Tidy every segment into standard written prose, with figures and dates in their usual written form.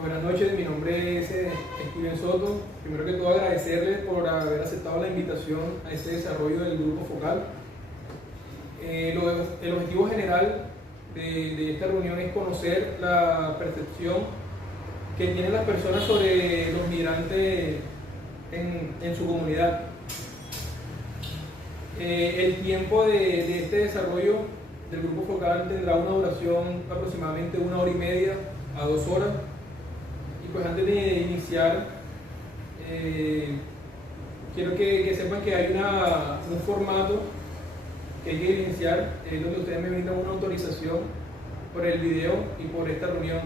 Buenas noches, mi nombre es Steven Soto. Primero que todo agradecerles por haber aceptado la invitación a este desarrollo del grupo focal. El objetivo general de esta reunión es conocer la percepción que tienen las personas sobre los migrantes en su comunidad. El tiempo de este desarrollo del grupo focal tendrá una duración aproximadamente 1 hora y media a 2 horas. Y pues antes de iniciar, quiero que sepan que hay un formato que hay que iniciar, donde ustedes me brindan una autorización por el video y por esta reunión,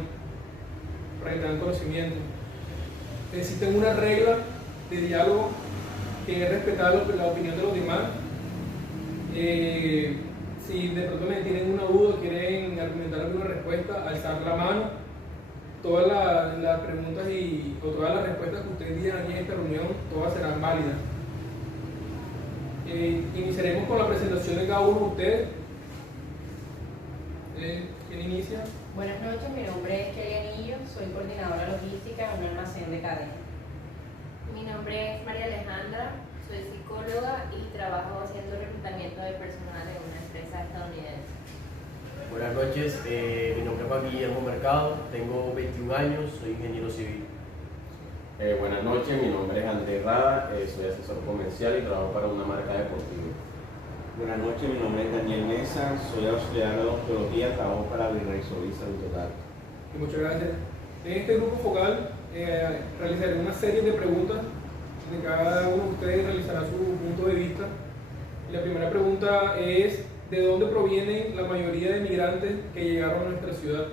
para que tengan conocimiento. Existen una regla de diálogo que es respetar la opinión de los demás. Si de pronto tienen una duda o quieren argumentar alguna respuesta, alzar la mano. Todas las preguntas o todas las respuestas que ustedes digan aquí en esta reunión, todas serán válidas. Iniciaremos con la presentación de cada uno de ustedes. ¿Quién inicia? Buenas noches, mi nombre es Kelly Anillo, soy coordinadora logística en un almacén de cadena. Mi nombre es María Alejandra, soy psicóloga y trabajo haciendo reclutamiento de personal en una empresa estadounidense. Buenas noches, mi nombre es Juan Guillermo Mercado, tengo 21 años, soy ingeniero civil. Buenas noches, mi nombre es Andrés Rada, soy asesor comercial y trabajo para una marca deportiva. Buenas noches, mi nombre es Daniel Mesa, soy auxiliar de odontología, trabajo para Virrey Solís Salud Total. Muchas gracias. En este grupo focal realizaré una serie de preguntas, de cada uno de ustedes realizará su punto de vista. Y la primera pregunta es: ¿de dónde provienen la mayoría de migrantes que llegaron a nuestra ciudad?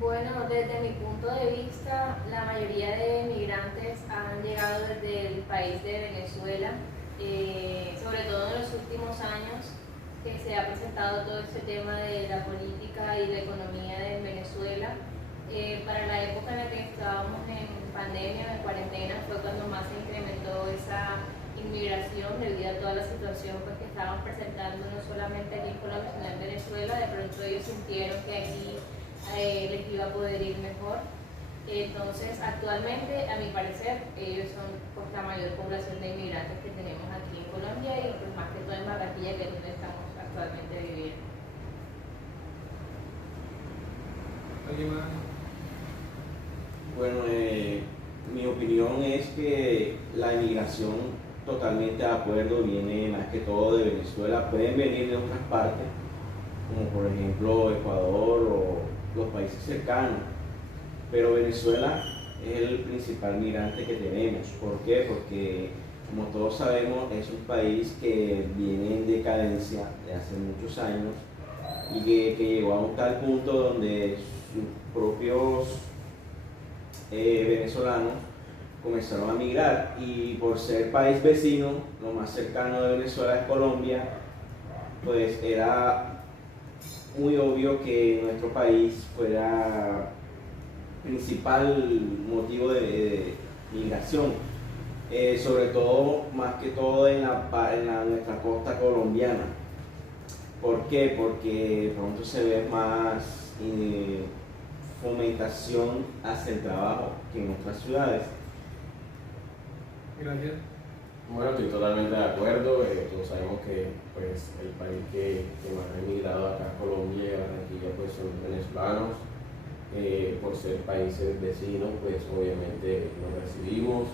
Bueno, desde mi punto de vista, la mayoría de migrantes han llegado desde el país de Venezuela, sobre todo en los últimos años, que se ha presentado todo este tema de la política y la economía de Venezuela. Para la época en la que estábamos en pandemia, en cuarentena, fue cuando más se incrementó esa inmigración debido a toda la situación que estábamos presentando, no solamente aquí en Colombia, sino en Venezuela. De pronto ellos sintieron que aquí les iba a poder ir mejor. Entonces, actualmente, a mi parecer, ellos son pues, la mayor población de inmigrantes que tenemos aquí en Colombia y pues, más que todo en Barranquilla, que es donde estamos actualmente viviendo. ¿Alguien más? Bueno, mi opinión es que la inmigración, totalmente de acuerdo, viene más que todo de Venezuela. Pueden venir de otras partes, como por ejemplo Ecuador o los países cercanos, pero Venezuela es el principal migrante que tenemos. ¿Por qué? Porque, como todos sabemos, es un país que viene en decadencia de hace muchos años y que llegó a un tal punto donde sus propios venezolanos comenzaron a migrar, y por ser país vecino, lo más cercano de Venezuela es Colombia, pues era muy obvio que nuestro país fuera principal motivo de migración, sobre todo, más que todo en nuestra costa colombiana. ¿Por qué? Porque pronto se ve más fomentación hacia el trabajo que en otras ciudades. Gracias. Bueno, estoy totalmente de acuerdo. Todos sabemos que pues, el país que más ha emigrado acá a Colombia y a Barranquilla pues, son los venezolanos. Por ser países vecinos, pues obviamente los recibimos.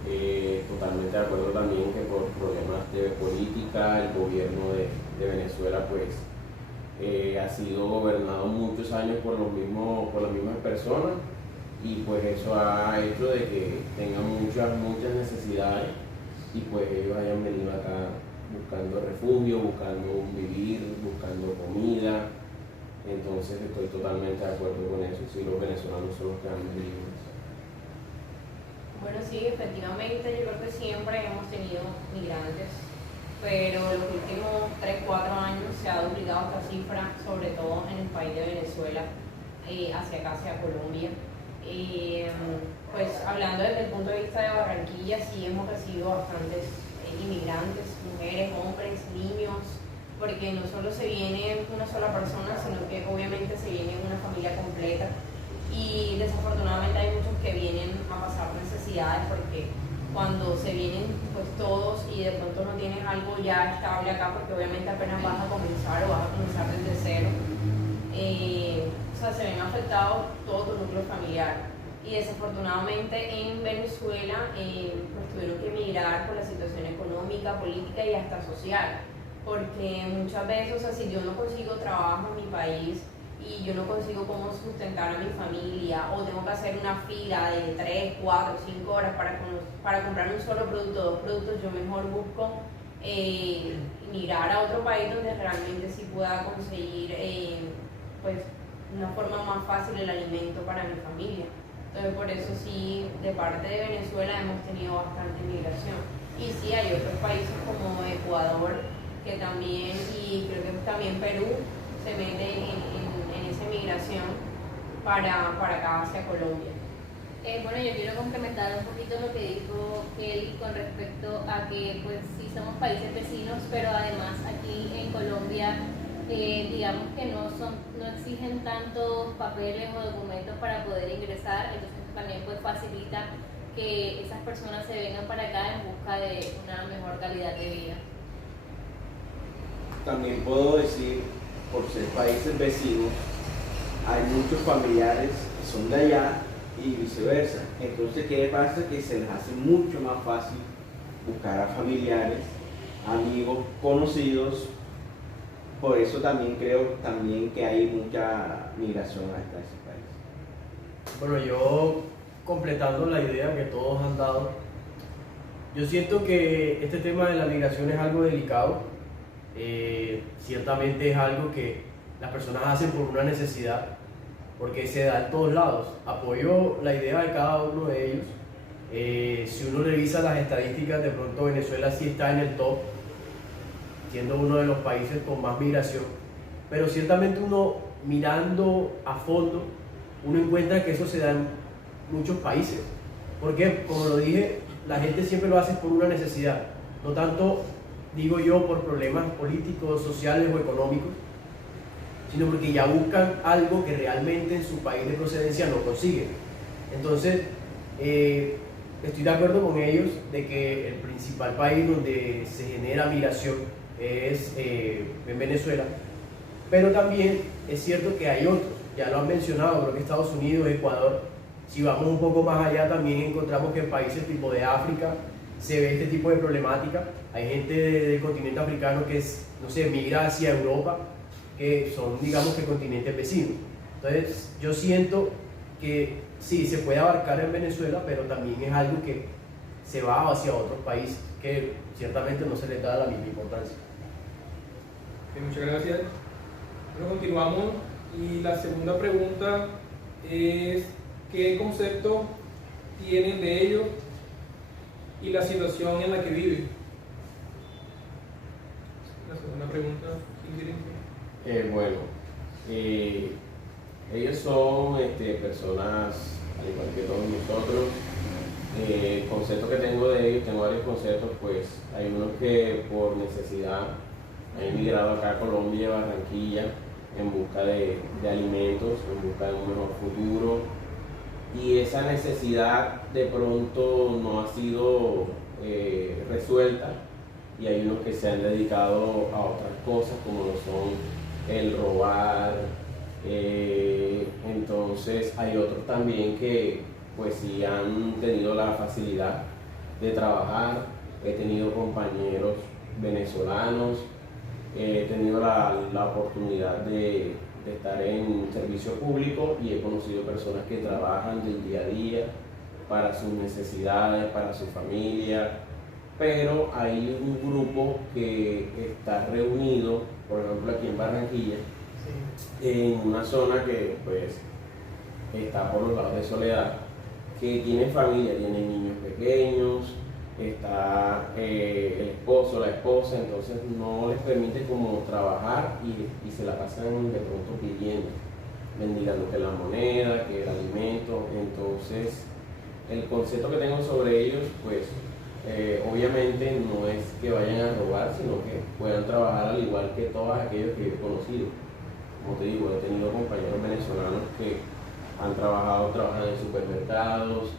Totalmente de acuerdo también que por problemas de política, el gobierno de Venezuela pues ha sido gobernado muchos años por las mismas personas, y pues eso ha hecho de que tengan muchas necesidades, y pues ellos hayan venido acá buscando refugio, buscando un vivir, buscando comida. Entonces estoy totalmente de acuerdo con eso. Sí, los venezolanos son los que han venido. Bueno, sí, efectivamente, yo creo que siempre hemos tenido migrantes, pero en los últimos 3-4 años se ha duplicado esta cifra, sobre todo en el país de Venezuela, hacia acá, hacia Colombia. Pues hablando desde el punto de vista de Barranquilla, sí hemos recibido bastantes inmigrantes, mujeres, hombres, niños, porque no solo se viene una sola persona, sino que obviamente se viene una familia completa. Y necesidades, porque cuando se vienen pues todos y de pronto no tienes algo ya estable acá, porque obviamente apenas vas a comenzar o vas a comenzar desde cero, o sea, se ven afectados todo tu núcleo familiar. Y desafortunadamente en Venezuela pues tuvieron que emigrar por la situación económica, política y hasta social, porque muchas veces, o sea, si yo no consigo trabajo en mi país y yo no consigo cómo sustentar a mi familia, o tengo que hacer una fila de 3, 4, 5 horas para comprar un solo producto, 2 productos, yo mejor busco migrar a otro país donde realmente sí pueda conseguir pues una forma más fácil el alimento para mi familia. Entonces por eso sí, de parte de Venezuela hemos tenido bastante migración. Y sí, hay otros países como Ecuador, que también, y creo que también Perú, se mete en esa migración para acá hacia Colombia. Bueno, yo quiero complementar un poquito lo que dijo Kelly con respecto a que pues sí somos países vecinos, pero además aquí en Colombia digamos que no exigen tantos papeles o documentos para poder ingresar, entonces también pues facilita que esas personas se vengan para acá en busca de una mejor calidad de vida. También puedo decir, por ser países vecinos, hay muchos familiares que son de allá y viceversa. Entonces, ¿qué pasa? Que se les hace mucho más fácil buscar a familiares, amigos, conocidos. Por eso también creo también que hay mucha migración hasta ese país. Bueno, yo completando la idea que todos han dado, yo siento que este tema de la migración es algo delicado. Ciertamente es algo que las personas hacen por una necesidad, porque se da en todos lados. Apoyo la idea de cada uno de ellos. Si uno revisa las estadísticas, de pronto Venezuela sí está en el top, siendo uno de los países con más migración, pero ciertamente uno mirando a fondo, uno encuentra que eso se da en muchos países, porque como lo dije, la gente siempre lo hace por una necesidad, no tanto, digo yo, por problemas políticos, sociales o económicos, sino porque ya buscan algo que realmente en su país de procedencia no consiguen. Entonces, estoy de acuerdo con ellos de que el principal país donde se genera migración es en Venezuela, pero también es cierto que hay otros, ya lo han mencionado, creo que Estados Unidos, Ecuador. Si vamos un poco más allá, también encontramos que en países tipo de África se ve este tipo de problemática. Hay gente del continente africano que no sé, migra hacia Europa, que son, digamos, que continentes vecinos. Entonces yo siento que sí, se puede abarcar en Venezuela, pero también es algo que se va hacia otros países que ciertamente no se les da la misma importancia. Muchas gracias. Bueno, continuamos y la segunda pregunta es ¿qué concepto tienen de ellos y la situación en la que viven? La segunda pregunta, bueno, ellos son personas al igual que todos nosotros. El concepto que tengo de ellos, tengo varios conceptos, pues hay unos que por necesidad han emigrado acá a Colombia, Barranquilla, en busca de alimentos, en busca de un mejor futuro, y esa necesidad de pronto no ha sido resuelta, y hay unos que se han dedicado a otras cosas como lo son el robar. Entonces hay otros también que pues sí han tenido la facilidad de trabajar. He tenido compañeros venezolanos, he tenido la oportunidad de estar en servicio público y he conocido personas que trabajan del día a día para sus necesidades, para su familia, pero hay un grupo que está reunido, por ejemplo aquí en Barranquilla, en una zona que pues está por los lados de Soledad, que tiene familia, tiene niños pequeños, está el esposo, la esposa, entonces no les permite como trabajar y se la pasan de pronto pidiendo, mendigando que la moneda, que el alimento. Entonces el concepto que tengo sobre ellos, pues obviamente no es que vayan a robar, sino que puedan trabajar al igual que todos aquellos que yo he conocido. Como te digo, he tenido compañeros venezolanos que trabajan en supermercados,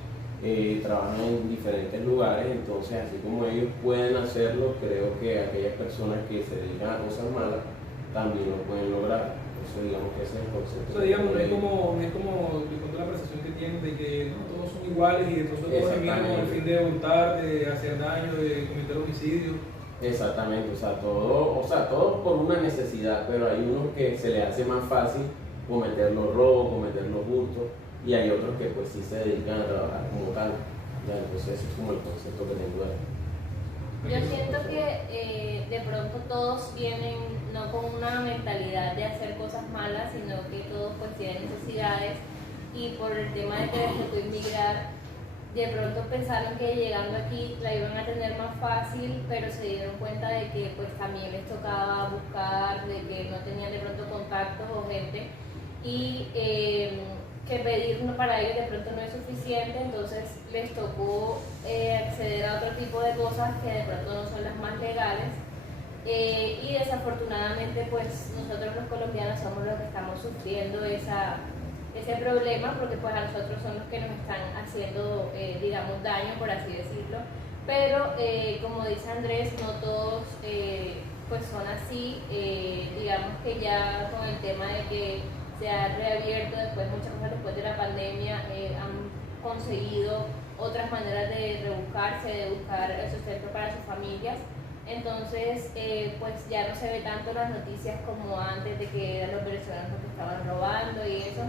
trabajan en diferentes lugares, entonces así como ellos pueden hacerlo, creo que aquellas personas que se dedican a cosas malas también lo pueden lograr. Entonces digamos que ese es el concepto. O sea, digamos, no es como de pronto la percepción que tienen de que no todos son iguales y de pronto todos terminan con el fin de hurtar, de hacer daño, de cometer homicidio. Exactamente, o sea, todo por una necesidad, pero hay unos que se les hace más fácil cometer los robos, cometer los hurtos, y hay otros que pues sí se dedican a trabajar como tal. Ya, entonces ese es como el concepto que tengo ahí. Yo siento que de pronto todos vienen no con una mentalidad de hacer cosas malas, sino que todos pues tienen necesidades, y por el tema de que les tocó inmigrar, de pronto pensaron que llegando aquí la iban a tener más fácil, pero se dieron cuenta de que pues también les tocaba buscar, de que no tenían de pronto contactos o gente, y que pedir para ellos de pronto no es suficiente, entonces les tocó acceder a otro tipo de cosas que de pronto no son las más legales, y desafortunadamente pues nosotros los colombianos somos los que estamos sufriendo ese problema, porque pues a nosotros son los que nos están haciendo, digamos, daño, por así decirlo, pero como dice Andrés, no todos pues son así, digamos que ya con el tema de que se ha reabierto muchas cosas después de la pandemia, han conseguido otras maneras de rebuscarse, de buscar el sustento para sus familias. Entonces, pues ya no se ve tanto las noticias como antes, de que eran los venezolanos los que estaban robando y eso.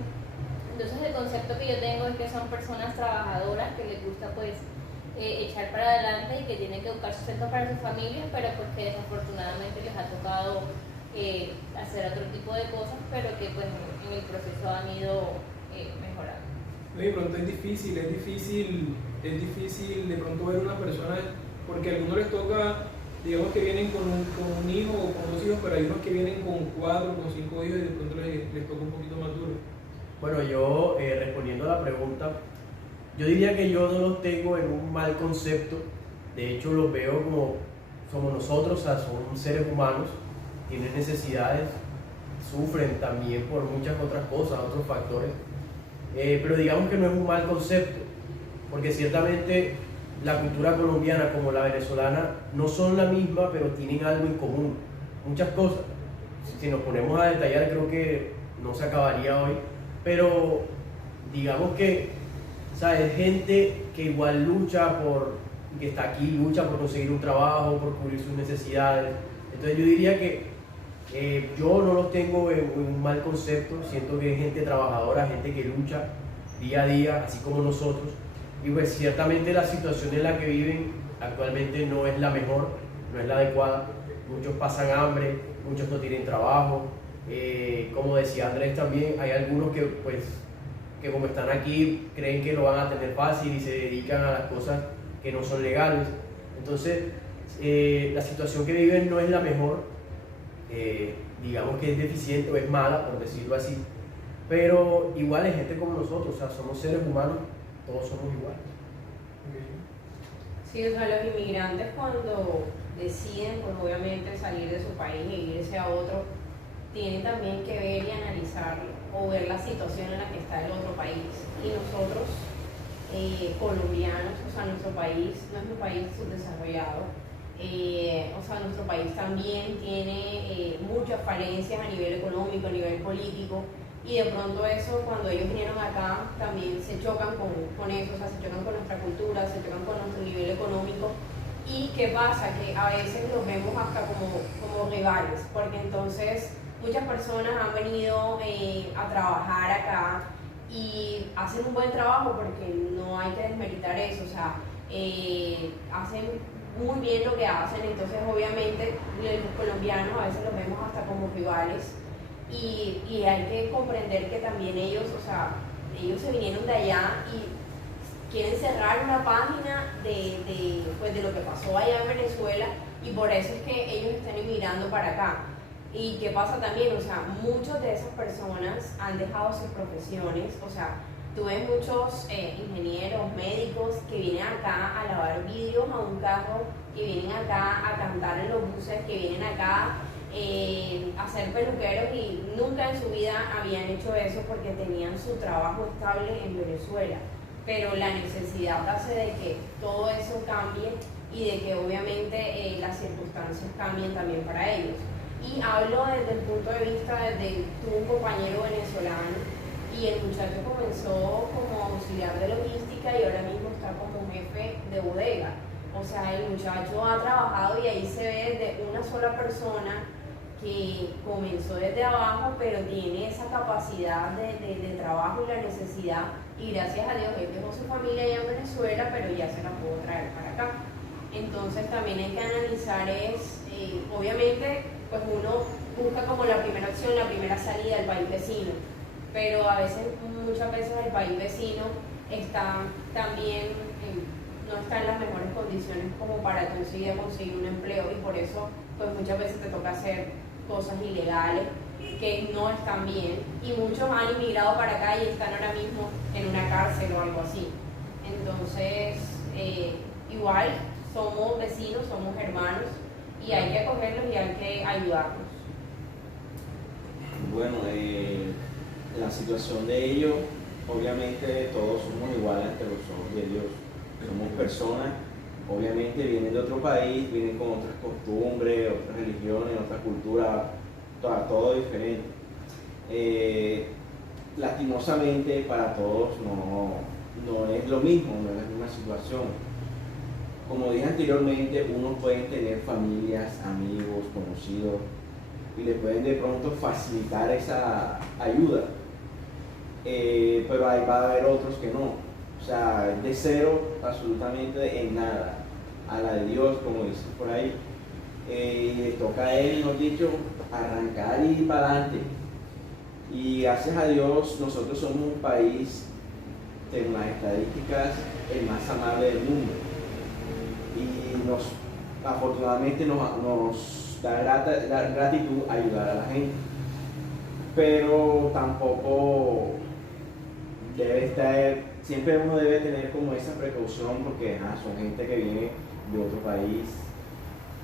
Entonces el concepto que yo tengo es que son personas trabajadoras que les gusta pues echar para adelante y que tienen que buscar sustento para sus familias, pero pues que desafortunadamente les ha tocado hacer otro tipo de cosas, pero que pues en el proceso han ido mejorando. No, y de pronto es difícil de pronto ver una persona, porque a algunos les toca, digamos que vienen con un hijo o con 2 hijos, pero hay unos que vienen con 4, con 5 hijos y de pronto les toca un poquito más duro. Bueno, yo respondiendo a la pregunta, yo diría que yo no los tengo en un mal concepto. De hecho los veo como somos nosotros, o sea, son seres humanos, tienen necesidades, sufren también por muchas otras cosas, otros factores, pero digamos que no es un mal concepto, porque ciertamente la cultura colombiana como la venezolana no son la misma, pero tienen algo en común, muchas cosas. Si nos ponemos a detallar, creo que no se acabaría hoy, pero digamos que, ¿sabes? Gente que igual lucha que está aquí, lucha por conseguir un trabajo, por cubrir sus necesidades. Entonces yo diría que yo no los tengo en un mal concepto, siento que es gente trabajadora, gente que lucha día a día, así como nosotros, y pues ciertamente la situación en la que viven actualmente no es la mejor, no es la adecuada. Muchos pasan hambre, muchos no tienen trabajo, como decía Andrés también, hay algunos que pues que como están aquí creen que lo van a tener fácil y se dedican a las cosas que no son legales. Entonces la situación que viven no es la mejor, digamos que es deficiente o es mala, por decirlo así, pero igual es gente como nosotros, o sea, somos seres humanos, todos somos iguales. Sí, o sea, los inmigrantes cuando deciden, pues obviamente salir de su país e irse a otro, tienen también que ver y analizar o ver la situación en la que está el otro país. Y nosotros, colombianos, o sea, nuestro país no es un país subdesarrollado, o sea, nuestro país también tiene muchas falencias a nivel económico, a nivel político, y de pronto eso, cuando ellos vinieron acá, también se chocan con eso, o sea, se chocan con nuestra cultura, se chocan con nuestro nivel económico. ¿Y qué pasa? Que a veces los vemos hasta como rivales, porque entonces muchas personas han venido a trabajar acá y hacen un buen trabajo, porque no hay que desmeritar eso, o sea, hacen muy bien lo que hacen, entonces obviamente los colombianos a veces los vemos hasta como rivales, y hay que comprender que también ellos, o sea, ellos se vinieron de allá y quieren cerrar una página pues de lo que pasó allá en Venezuela, y por eso es que ellos están emigrando para acá. ¿Y qué pasa también? O sea, muchas de esas personas han dejado sus profesiones, o sea, tú ves muchos ingenieros, médicos que vienen acá a lavar vidrios a un carro, que vienen acá a cantar en los buses, que vienen acá a ser peluqueros, y nunca en su vida habían hecho eso porque tenían su trabajo estable en Venezuela. pero la necesidad hace de que todo eso cambie y de que obviamente las circunstancias cambien también para ellos. Y hablo desde el punto de vista de tuve un compañero venezolano y el muchacho comenzó como auxiliar de logística y ahora mismo está como jefe de bodega. O sea, el muchacho ha trabajado y ahí se ve de una sola persona que comenzó desde abajo, pero tiene esa capacidad de trabajo y la necesidad, y gracias a Dios él dejó su familia allá en Venezuela, pero ya se la pudo traer para acá. Entonces también hay que analizar obviamente, pues uno busca como la primera opción, la primera salida del país vecino, pero a veces, muchas veces el país vecino está también, no está en las mejores condiciones como para tú conseguir un empleo, y por eso pues muchas veces te toca hacer cosas ilegales que no están bien, y muchos han inmigrado para acá y están ahora mismo en una cárcel o algo así. Entonces, igual somos vecinos, somos hermanos y hay que acogerlos y hay que ayudarlos. Bueno, la situación de ellos, obviamente todos somos iguales ante los ojos de Dios. Somos personas, obviamente vienen de otro país, vienen con otras costumbres, otras religiones, otras culturas, todo diferente. Lastimosamente para todos no es lo mismo, no es la misma situación. Como dije anteriormente, unos pueden tener familias, amigos, conocidos, y le pueden de pronto facilitar esa ayuda, pero ahí va a haber otros que no. O sea, de cero absolutamente en nada, a la de Dios, como dicen por ahí, y le toca a él, nos dicho, arrancar y ir para adelante. Y gracias a Dios nosotros somos un país, en las estadísticas, el más amable del mundo, y afortunadamente nos da gratitud ayudar a la gente, pero tampoco debe estar, siempre uno debe tener como esa precaución, porque son gente que viene de otro país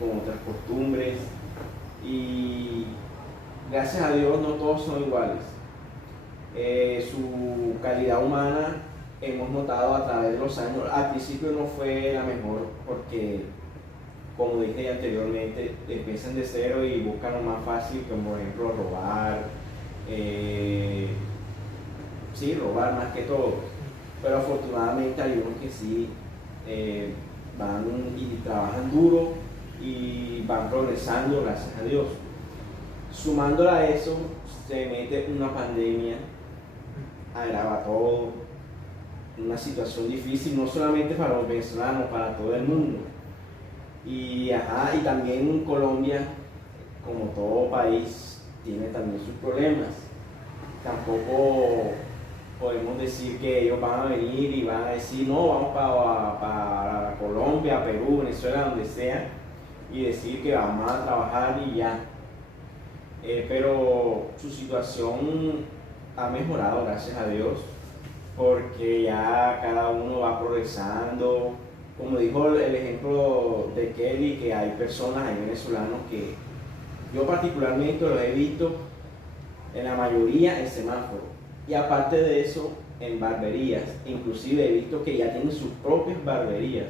con otras costumbres, y gracias a Dios no todos son iguales. Su calidad humana hemos notado a través de los años. Al principio no fue la mejor, porque como dije anteriormente, empiezan de cero y buscan lo más fácil, como por ejemplo robar, robar más que todo, pero afortunadamente hay unos que sí van y trabajan duro y van progresando, gracias a Dios. Sumándola a eso, se mete una pandemia, agrava todo, una situación difícil, no solamente para los venezolanos, para todo el mundo. Y también Colombia, como todo país, tiene también sus problemas. Tampoco podemos decir que ellos van a venir y van a decir, no, vamos para Colombia, Perú, Venezuela, donde sea, y decir que vamos a trabajar y ya. Pero su situación ha mejorado, gracias a Dios, porque ya cada uno va progresando. Como dijo el ejemplo de Kelly, que hay personas, hay venezolanos que yo particularmente los he visto en la mayoría en semáforos, y aparte de eso en barberías. Inclusive he visto que ya tienen sus propias barberías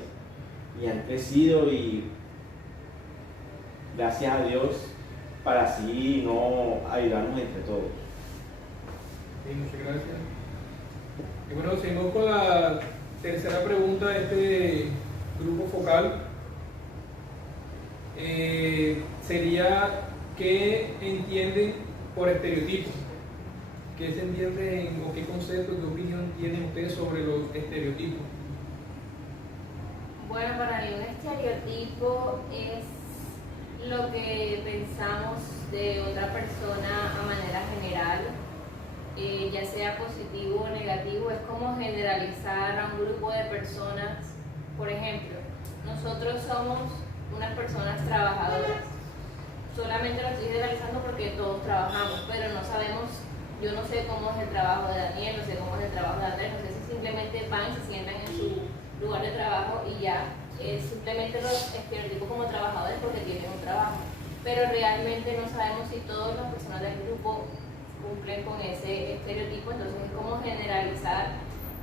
y han crecido, y gracias a Dios, para así no ayudarnos entre todos. Sí, muchas gracias. Y bueno, seguimos con la tercera pregunta de este grupo focal. Sería, ¿qué entienden por estereotipos? ¿Qué se entiende o qué concepto, qué opinión tienen ustedes sobre los estereotipos? Bueno, para mí un estereotipo es lo que pensamos de otra persona a manera general, ya sea positivo o negativo. Es como generalizar a un grupo de personas. Por ejemplo, nosotros somos unas personas trabajadoras. Solamente lo estoy generalizando porque todos trabajamos, pero no sabemos, yo no sé cómo es el trabajo de Daniel, no sé cómo es el trabajo de Andrés, no sé si simplemente van y se sientan en su lugar de trabajo y ya. Simplemente los estereotipos como trabajadores porque tienen un trabajo, pero realmente no sabemos si todas las personas del grupo cumplen con ese estereotipo. Entonces es como generalizar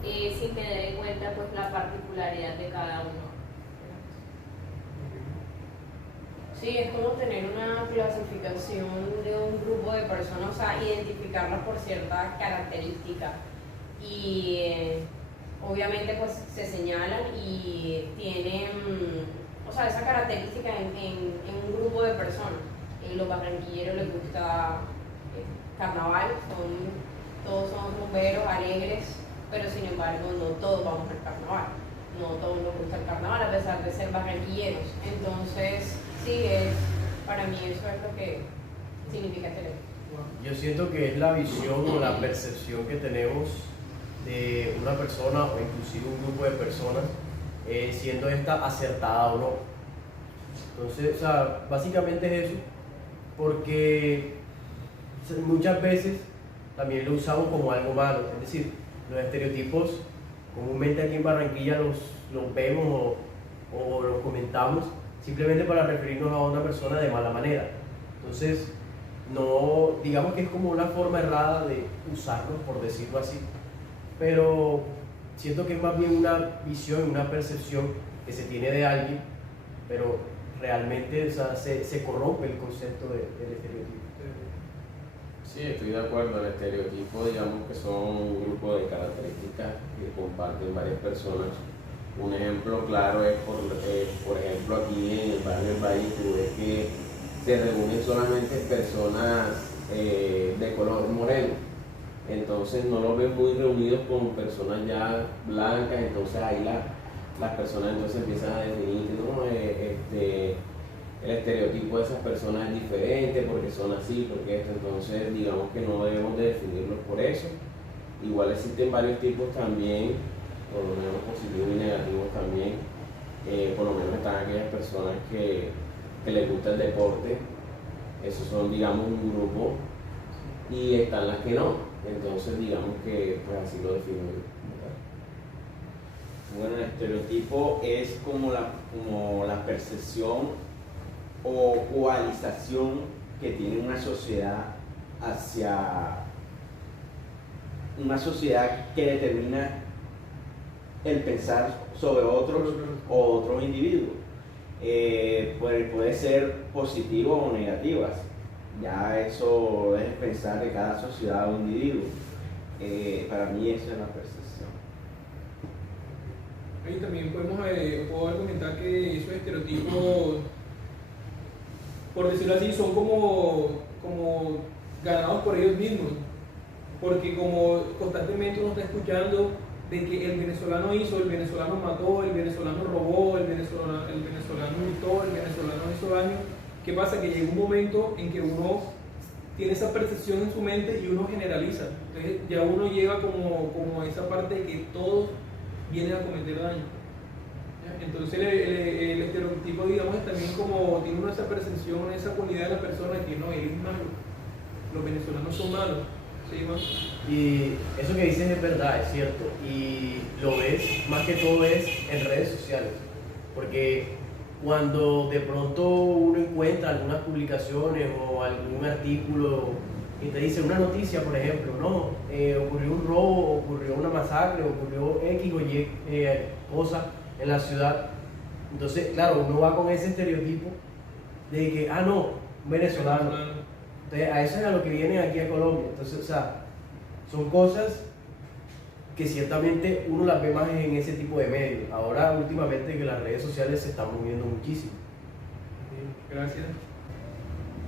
sin tener en cuenta pues la particularidad de cada uno. Sí, es como tener una clasificación de un grupo de personas, o sea, identificarlas por ciertas características. Y obviamente pues se señalan y tienen, o sea, esa característica en un grupo de personas. Los barranquilleros les gusta carnaval, todos somos rumberos, alegres, pero sin embargo no todos vamos al carnaval, no todos nos gusta el carnaval a pesar de ser barranquilleros. Entonces, sí, para mí eso es lo que significa este evento. Yo siento que es la visión o la percepción que tenemos de una persona o inclusive un grupo de personas, siendo esta acertada o no. Entonces, o sea, básicamente es eso, porque muchas veces también lo usamos como algo malo. Es decir, los estereotipos comúnmente aquí en Barranquilla los vemos o los comentamos simplemente para referirnos a una persona de mala manera. Entonces, no, digamos que es como una forma errada de usarlos, por decirlo así, pero siento que es más bien una visión, una percepción que se tiene de alguien, pero realmente, o sea, se corrompe el concepto del estereotipo. Sí, estoy de acuerdo. El estereotipo, digamos que son un grupo de características que comparten varias personas. Un ejemplo claro es, por ejemplo, aquí en el barrio del Valle, tú ves que se reúnen solamente personas de color moreno. Entonces no los ves muy reunidos con personas ya blancas. Entonces ahí las personas entonces empiezan a definir, ¿no? El estereotipo de esas personas es diferente porque son así, porque esto. Entonces digamos que no debemos de definirlos por eso. Igual existen varios tipos también, por lo menos positivos y negativos también. Por lo menos están aquellas personas que les gusta el deporte, esos son, digamos, un grupo, y están las que no. Entonces digamos que pues así lo definen. Bueno, el estereotipo es como la percepción o coalización que tiene una sociedad hacia una sociedad que determina el pensar sobre otros o otros individuos. Puede ser positivo o negativas. Ya eso es pensar de cada sociedad o individuo. Para mí esa es la percepción. Ahí también puedo argumentar que esos estereotipos, por decirlo así, son como ganados por ellos mismos, porque como constantemente uno está escuchando de que el venezolano hizo, el venezolano mató, el venezolano robó, el venezolano gritó, el venezolano hizo daño. ¿Qué pasa? Que llega un momento en que uno tiene esa percepción en su mente y uno generaliza. Entonces ya uno llega como a esa parte de que todos vienen a cometer daño. Entonces el estereotipo, digamos, es también como tiene uno esa percepción, esa cualidad de la persona que no, él es malo, los venezolanos son malos. ¿Sí, man? Y eso que dices es verdad, es cierto, y lo ves más que todo es en redes sociales, porque cuando de pronto uno encuentra algunas publicaciones o algún artículo y te dice una noticia, por ejemplo, no, ocurrió un robo, ocurrió una masacre, ocurrió X o Y cosa en la ciudad, entonces claro, uno va con ese estereotipo de que, no, un venezolano. Entonces, a eso es a lo que vienen aquí a Colombia. Entonces, o sea, son cosas que ciertamente uno las ve más en ese tipo de medios. Ahora, últimamente, que las redes sociales se están moviendo muchísimo. Gracias.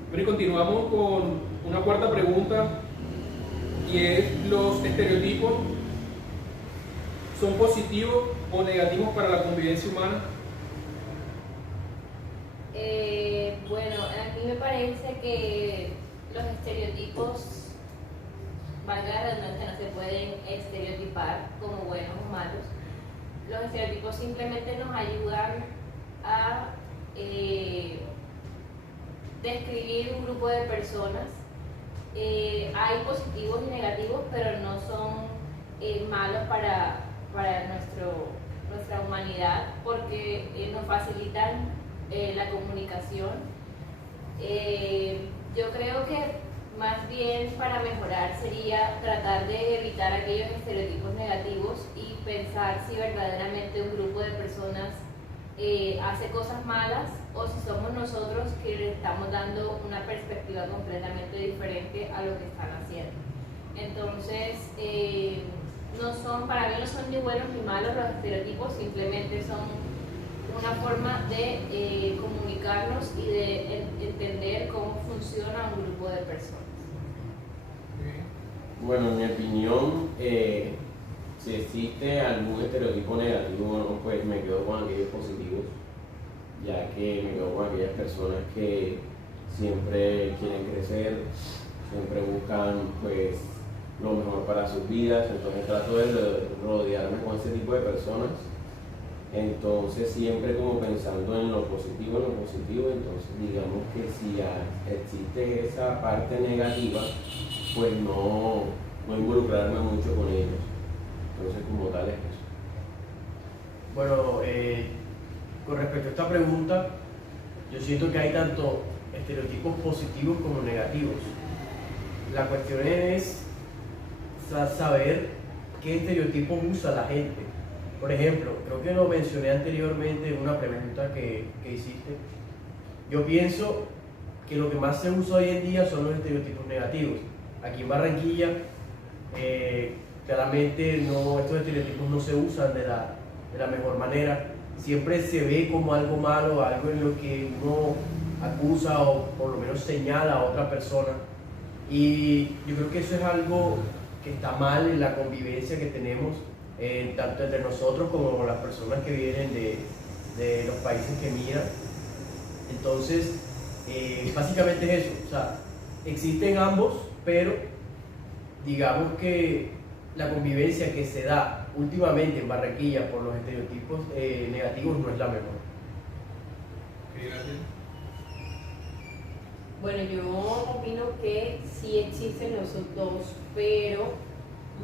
Bueno, y continuamos con una cuarta pregunta, y es: ¿los estereotipos son positivos o negativos para la convivencia humana? Bueno, a mí me parece que los estereotipos, valga la redundancia, no se pueden estereotipar como buenos o malos. Los estereotipos simplemente nos ayudan a describir un grupo de personas. Hay positivos y negativos, pero no son malos para nuestra humanidad, porque nos facilitan la comunicación. Yo creo que más bien para mejorar sería tratar de evitar aquellos estereotipos negativos y pensar si verdaderamente un grupo de personas hace cosas malas o si somos nosotros que le estamos dando una perspectiva completamente diferente a lo que están haciendo. Entonces, para mí no son ni buenos ni malos los estereotipos, simplemente son una forma de comunicarnos y de entender cómo funciona un grupo de personas. Bueno, en mi opinión, si existe algún estereotipo negativo, bueno, pues me quedo con aquellos positivos, ya que me quedo con aquellas personas que siempre quieren crecer, siempre buscan pues lo mejor para sus vidas, entonces trato de rodearme con ese tipo de personas, entonces siempre como pensando en lo positivo, entonces digamos que si existe esa parte negativa, pues no involucrarme mucho con ellos. Entonces, como tal es eso. Bueno, con respecto a esta pregunta, yo siento que hay tanto estereotipos positivos como negativos. La cuestión es saber qué estereotipos usa la gente. Por ejemplo, creo que lo mencioné anteriormente en una pregunta que hiciste. Yo pienso que lo que más se usa hoy en día son los estereotipos negativos. Aquí en Barranquilla, claramente estos estereotipos no se usan de la mejor manera. Siempre se ve como algo malo, algo en lo que uno acusa o por lo menos señala a otra persona. Y yo creo que eso es algo que está mal en la convivencia que tenemos, tanto entre nosotros como con las personas que vienen de los países que migran. Entonces, básicamente es eso. O sea, existen ambos, pero digamos que la convivencia que se da últimamente en Barranquilla por los estereotipos negativos no es la mejor. Bueno, yo opino que sí existen los dos, pero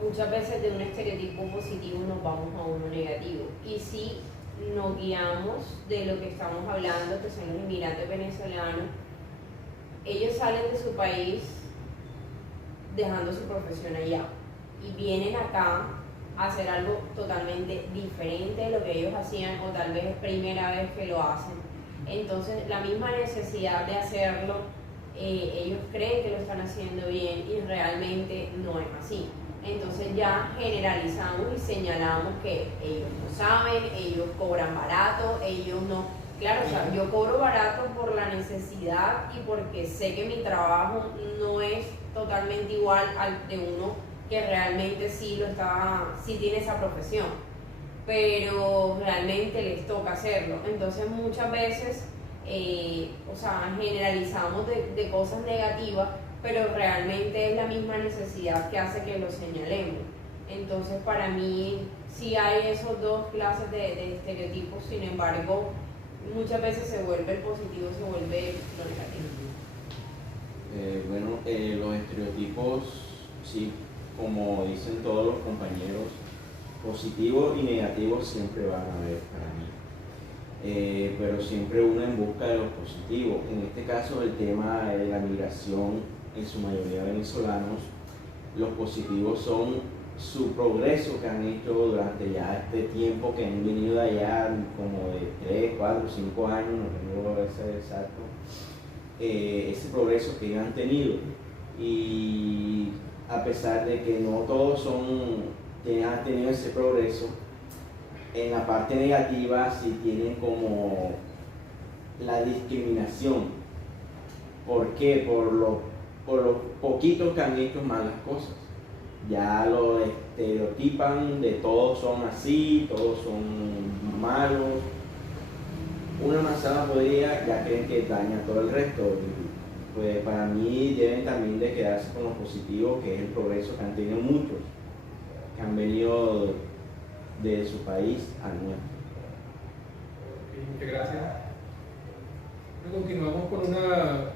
muchas veces de un estereotipo positivo nos vamos a uno negativo. Y si nos guiamos de lo que estamos hablando, que son los inmigrantes venezolanos, ellos salen de su país dejando su profesión allá y vienen acá a hacer algo totalmente diferente de lo que ellos hacían, o tal vez es primera vez que lo hacen. Entonces, la misma necesidad de hacerlo, ellos creen que lo están haciendo bien y realmente no es así. Entonces ya generalizamos y señalamos que ellos no saben, ellos cobran barato, ellos no. Claro, o sea, yo cobro barato por la necesidad y porque sé que mi trabajo no es totalmente igual al de uno que realmente sí tiene esa profesión, pero realmente les toca hacerlo. Entonces muchas veces, generalizamos de cosas negativas, pero realmente es la misma necesidad que hace que lo señalemos. Entonces para mí sí hay esos dos clases de estereotipos, sin embargo, muchas veces se vuelve el positivo, se vuelve lo negativo. Los estereotipos, sí, como dicen todos los compañeros, positivos y negativos siempre van a haber para mí. Pero siempre uno en busca de lo positivo. En este caso, el tema de la migración, en su mayoría venezolanos, los positivos son su progreso que han hecho durante ya este tiempo que han venido de allá, como de 3, 4, 5 años, no tengo ese exacto, ese progreso que han tenido. Y a pesar de que no todos han tenido ese progreso, en la parte negativa sí tienen como la discriminación. ¿Por qué? Por los poquitos que han hecho malas cosas. Ya lo estereotipan de todos son así, todos son malos. Una manzana podría, ya creen que daña a todo el resto. Pues para mí deben también de quedarse con lo positivo, que es el progreso que han tenido muchos, que han venido de su país al nuestro. Muchas gracias. Continuamos con una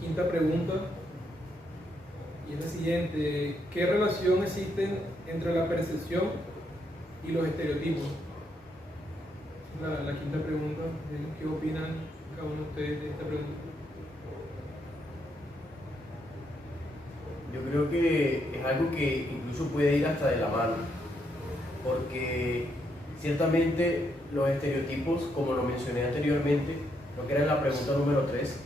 quinta pregunta, y es la siguiente: ¿qué relación existe entre la percepción y los estereotipos? La quinta pregunta, ¿qué opinan cada uno de ustedes de esta pregunta? Yo creo que es algo que incluso puede ir hasta de la mano, porque porque ciertamente los estereotipos, como lo mencioné anteriormente, lo que era la pregunta número 3,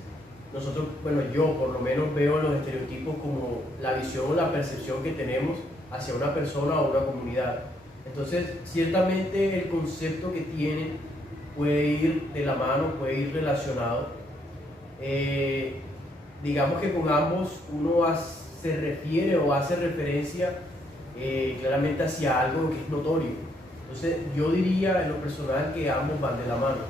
nosotros, bueno, yo por lo menos veo los estereotipos como la visión o la percepción que tenemos hacia una persona o una comunidad. Entonces, ciertamente el concepto que tienen puede ir de la mano, puede ir relacionado. Digamos que con ambos uno se refiere o hace referencia claramente hacia algo que es notorio. Entonces, yo diría en lo personal que ambos van de la mano.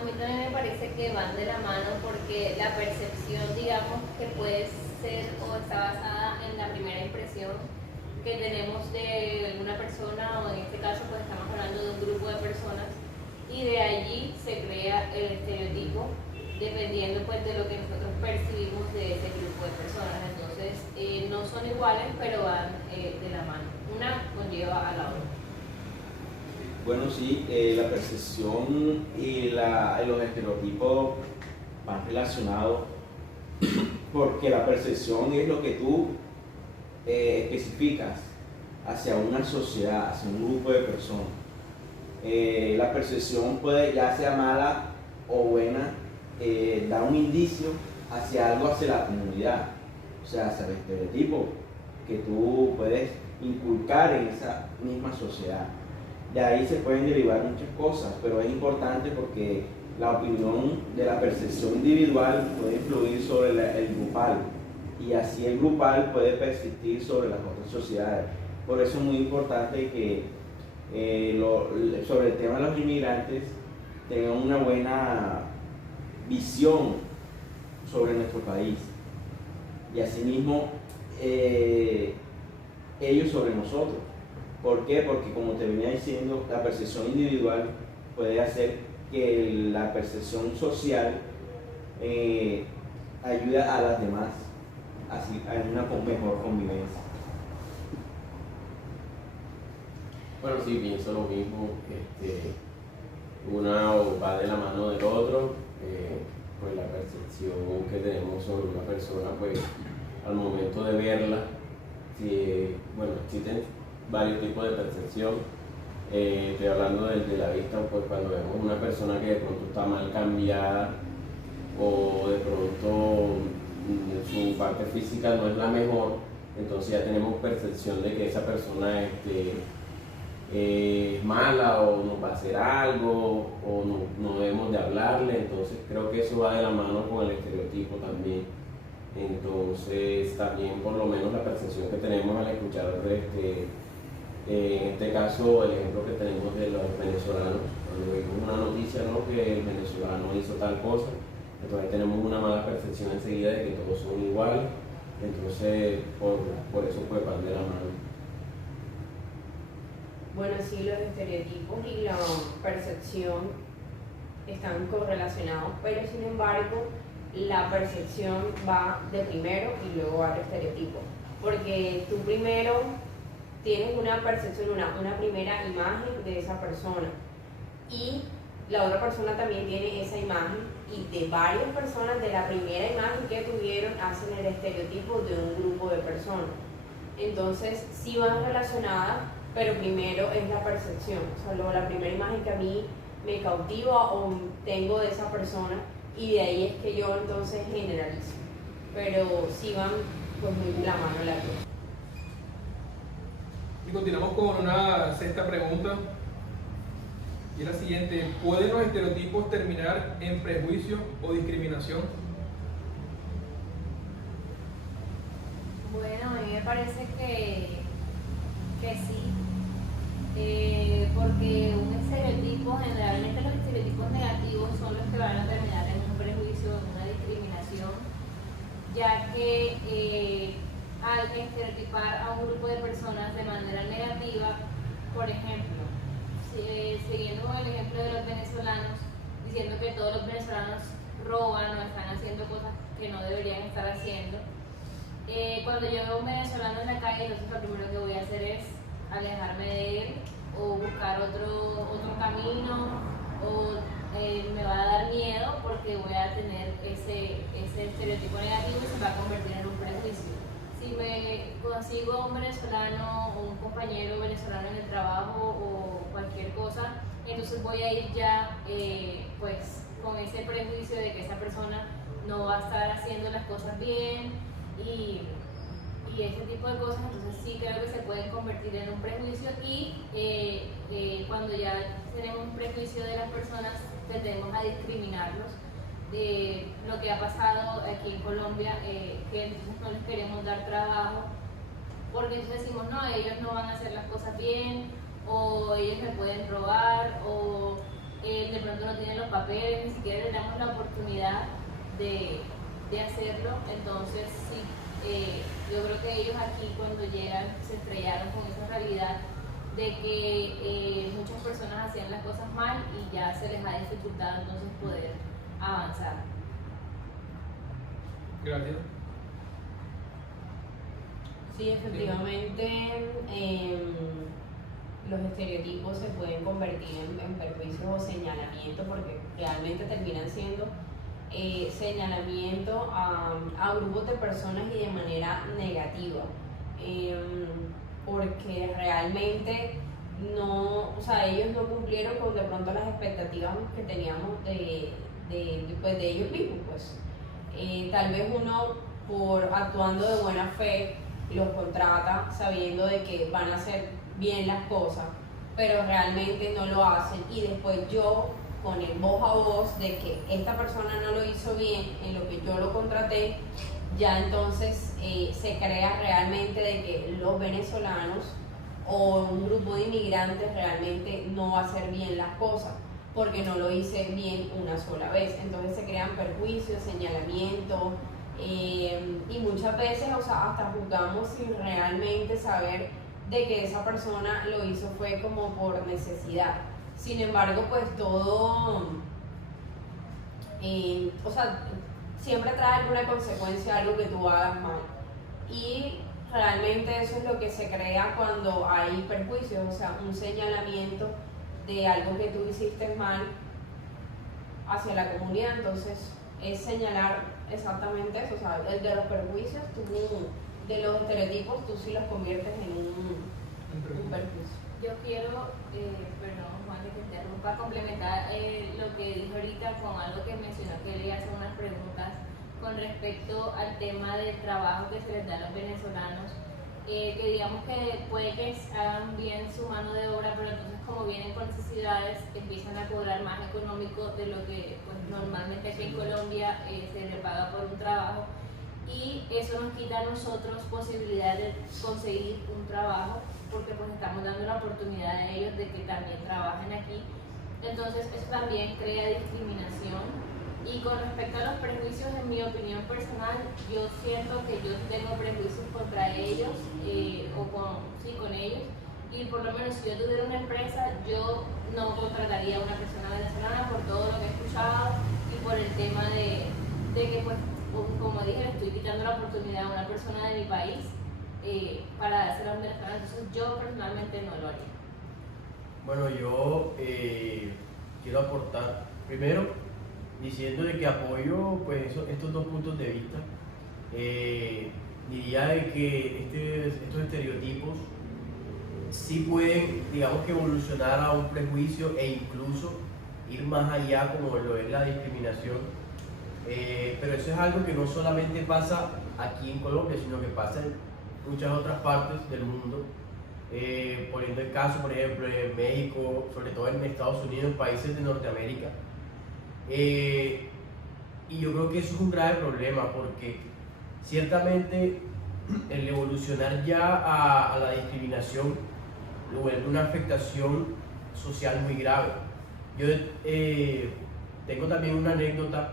A mí también me parece que van de la mano porque la percepción, digamos, que puede ser o está basada en la primera impresión que tenemos de alguna persona, o en este caso pues estamos hablando de un grupo de personas, y de allí se crea el estereotipo dependiendo pues de lo que nosotros percibimos de ese grupo de personas. Entonces no son iguales, pero van de la mano, una conlleva a la otra. Bueno, sí, la percepción y los estereotipos van relacionados porque la percepción es lo que tú especificas hacia una sociedad, hacia un grupo de personas. La percepción puede, ya sea mala o buena, dar un indicio hacia algo, hacia la comunidad, o sea, hacia el estereotipo que tú puedes inculcar en esa misma sociedad. De ahí se pueden derivar muchas cosas, pero es importante porque la opinión de la percepción individual puede influir sobre el grupal, y así el grupal puede persistir sobre las otras sociedades. Por eso es muy importante que sobre el tema de los inmigrantes tengan una buena visión sobre nuestro país, y asimismo ellos sobre nosotros. ¿Por qué? Porque, como te venía diciendo, la percepción individual puede hacer que la percepción social ayude a las demás así, a una mejor convivencia. Bueno, sí, pienso lo mismo. Una va de la mano del otro. Pues la percepción que tenemos sobre una persona, pues al momento de verla, bueno, existen varios tipos de percepción. Estoy hablando de la vista, pues cuando vemos una persona que de pronto está mal cambiada, o de pronto su parte física no es la mejor, entonces ya tenemos percepción de que esa persona es mala, o nos va a hacer algo, o no debemos de hablarle. Entonces creo que eso va de la mano con el estereotipo también. Entonces también, por lo menos, la percepción que tenemos al escuchar en este caso, el ejemplo que tenemos de los venezolanos, cuando vimos una noticia, ¿no?, que el venezolano hizo tal cosa, entonces tenemos una mala percepción enseguida de que todos son iguales. Entonces por eso pues van de la mano. Bueno, sí, los estereotipos y la percepción están correlacionados, pero sin embargo la percepción va de primero y luego va al estereotipo, porque tú primero tienes una percepción, una primera imagen de esa persona, y la otra persona también tiene esa imagen, y de varias personas de la primera imagen que tuvieron hacen el estereotipo de un grupo de personas. Entonces sí van relacionadas, pero primero es la percepción, o sea, la primera imagen que a mí me cautiva o tengo de esa persona, y de ahí es que yo entonces generalizo, pero sí van pues muy de la mano las dos. Y continuamos con una sexta pregunta, y es la siguiente: ¿pueden los estereotipos terminar en prejuicio o discriminación? Bueno, a mí me parece que sí, porque un estereotipo, generalmente los estereotipos negativos son los que van a terminar en un prejuicio, en una discriminación, ya que al estereotipar a un grupo de personas de manera negativa, por ejemplo, siguiendo con el ejemplo de los venezolanos, diciendo que todos los venezolanos roban o están haciendo cosas que no deberían estar haciendo, cuando yo veo a un venezolano en la calle, entonces lo primero que voy a hacer es alejarme de él, o buscar otro camino, o me va a dar miedo porque voy a tener ese estereotipo negativo y se va a convertir en un prejuicio. Si me consigo un venezolano o un compañero venezolano en el trabajo entonces voy a ir ya pues con ese prejuicio de que esa persona no va a estar haciendo las cosas bien y ese tipo de cosas. Entonces sí creo que se pueden convertir en un prejuicio y cuando ya tenemos un prejuicio de las personas tendemos a discriminarlos. Lo que ha pasado aquí en Colombia, que entonces no les queremos dar trabajo porque entonces decimos no, ellos no van a hacer las cosas bien, o ellos me pueden robar, o de pronto no tienen los papeles, ni siquiera les damos la oportunidad de hacerlo. Entonces sí, yo creo que ellos aquí cuando llegan se estrellaron con esa realidad de que muchas personas hacían las cosas mal y ya se les ha dificultado entonces poder avanzar. Gracias. Sí, efectivamente, los estereotipos se pueden convertir en perjuicios o señalamientos porque realmente terminan siendo señalamiento a grupos de personas y de manera negativa, porque realmente no, o sea, ellos no cumplieron con de pronto las expectativas que teníamos de ellos mismos, pues. Tal vez uno por actuando de buena fe los contrata sabiendo de que van a hacer bien las cosas, pero realmente no lo hacen y después yo con el voz a voz de que esta persona no lo hizo bien en lo que yo lo contraté, ya entonces se crea realmente de que los venezolanos o un grupo de inmigrantes realmente no va a hacer bien las cosas porque no lo hice bien una sola vez. Entonces se crean perjuicios, señalamientos y muchas veces, o sea, hasta juzgamos sin realmente saber de que esa persona lo hizo fue como por necesidad. Sin embargo, pues todo, o sea, siempre trae alguna consecuencia algo que tú hagas mal. Y realmente eso es lo que se crea cuando hay perjuicios, o sea, un señalamiento de algo que tú hiciste mal hacia la comunidad. Entonces es señalar exactamente eso, o sea, el de los perjuicios, tú, de los estereotipos, tú sí los conviertes en un perjuicio. Yo quiero, perdón Juan, que te interrumpa, complementar lo que dijo ahorita con algo que mencionó, que le hace unas preguntas con respecto al tema del trabajo que se les da a los venezolanos, que digamos que puede que hagan bien su mano de obra, pero entonces como vienen con necesidades empiezan a cobrar más económico de lo que pues, normalmente aquí en Colombia se les paga por un trabajo, y eso nos quita a nosotros posibilidad de conseguir un trabajo porque pues estamos dando la oportunidad a ellos de que también trabajen aquí. Entonces eso también crea discriminación. Y con respecto a los prejuicios, en mi opinión personal, yo siento que yo tengo prejuicios contra ellos con ellos, y por lo menos si yo tuviera una empresa, yo no contrataría a una persona venezolana por todo lo que he escuchado y por el tema de que pues como dije, le estoy quitando la oportunidad a una persona de mi país para hacer a un venezolano. Entonces yo personalmente no lo haría. Bueno, yo quiero aportar primero diciendo de que apoyo pues estos dos puntos de vista. Diría de que estos estereotipos sí pueden, digamos que evolucionar a un prejuicio e incluso ir más allá como lo es la discriminación, pero eso es algo que no solamente pasa aquí en Colombia, sino que pasa en muchas otras partes del mundo. Poniendo el caso, por ejemplo, en México, sobre todo en Estados Unidos, países de Norteamérica. Y yo creo que eso es un grave problema porque ciertamente el evolucionar ya a la discriminación lo vuelve una afectación social muy grave. Yo tengo también una anécdota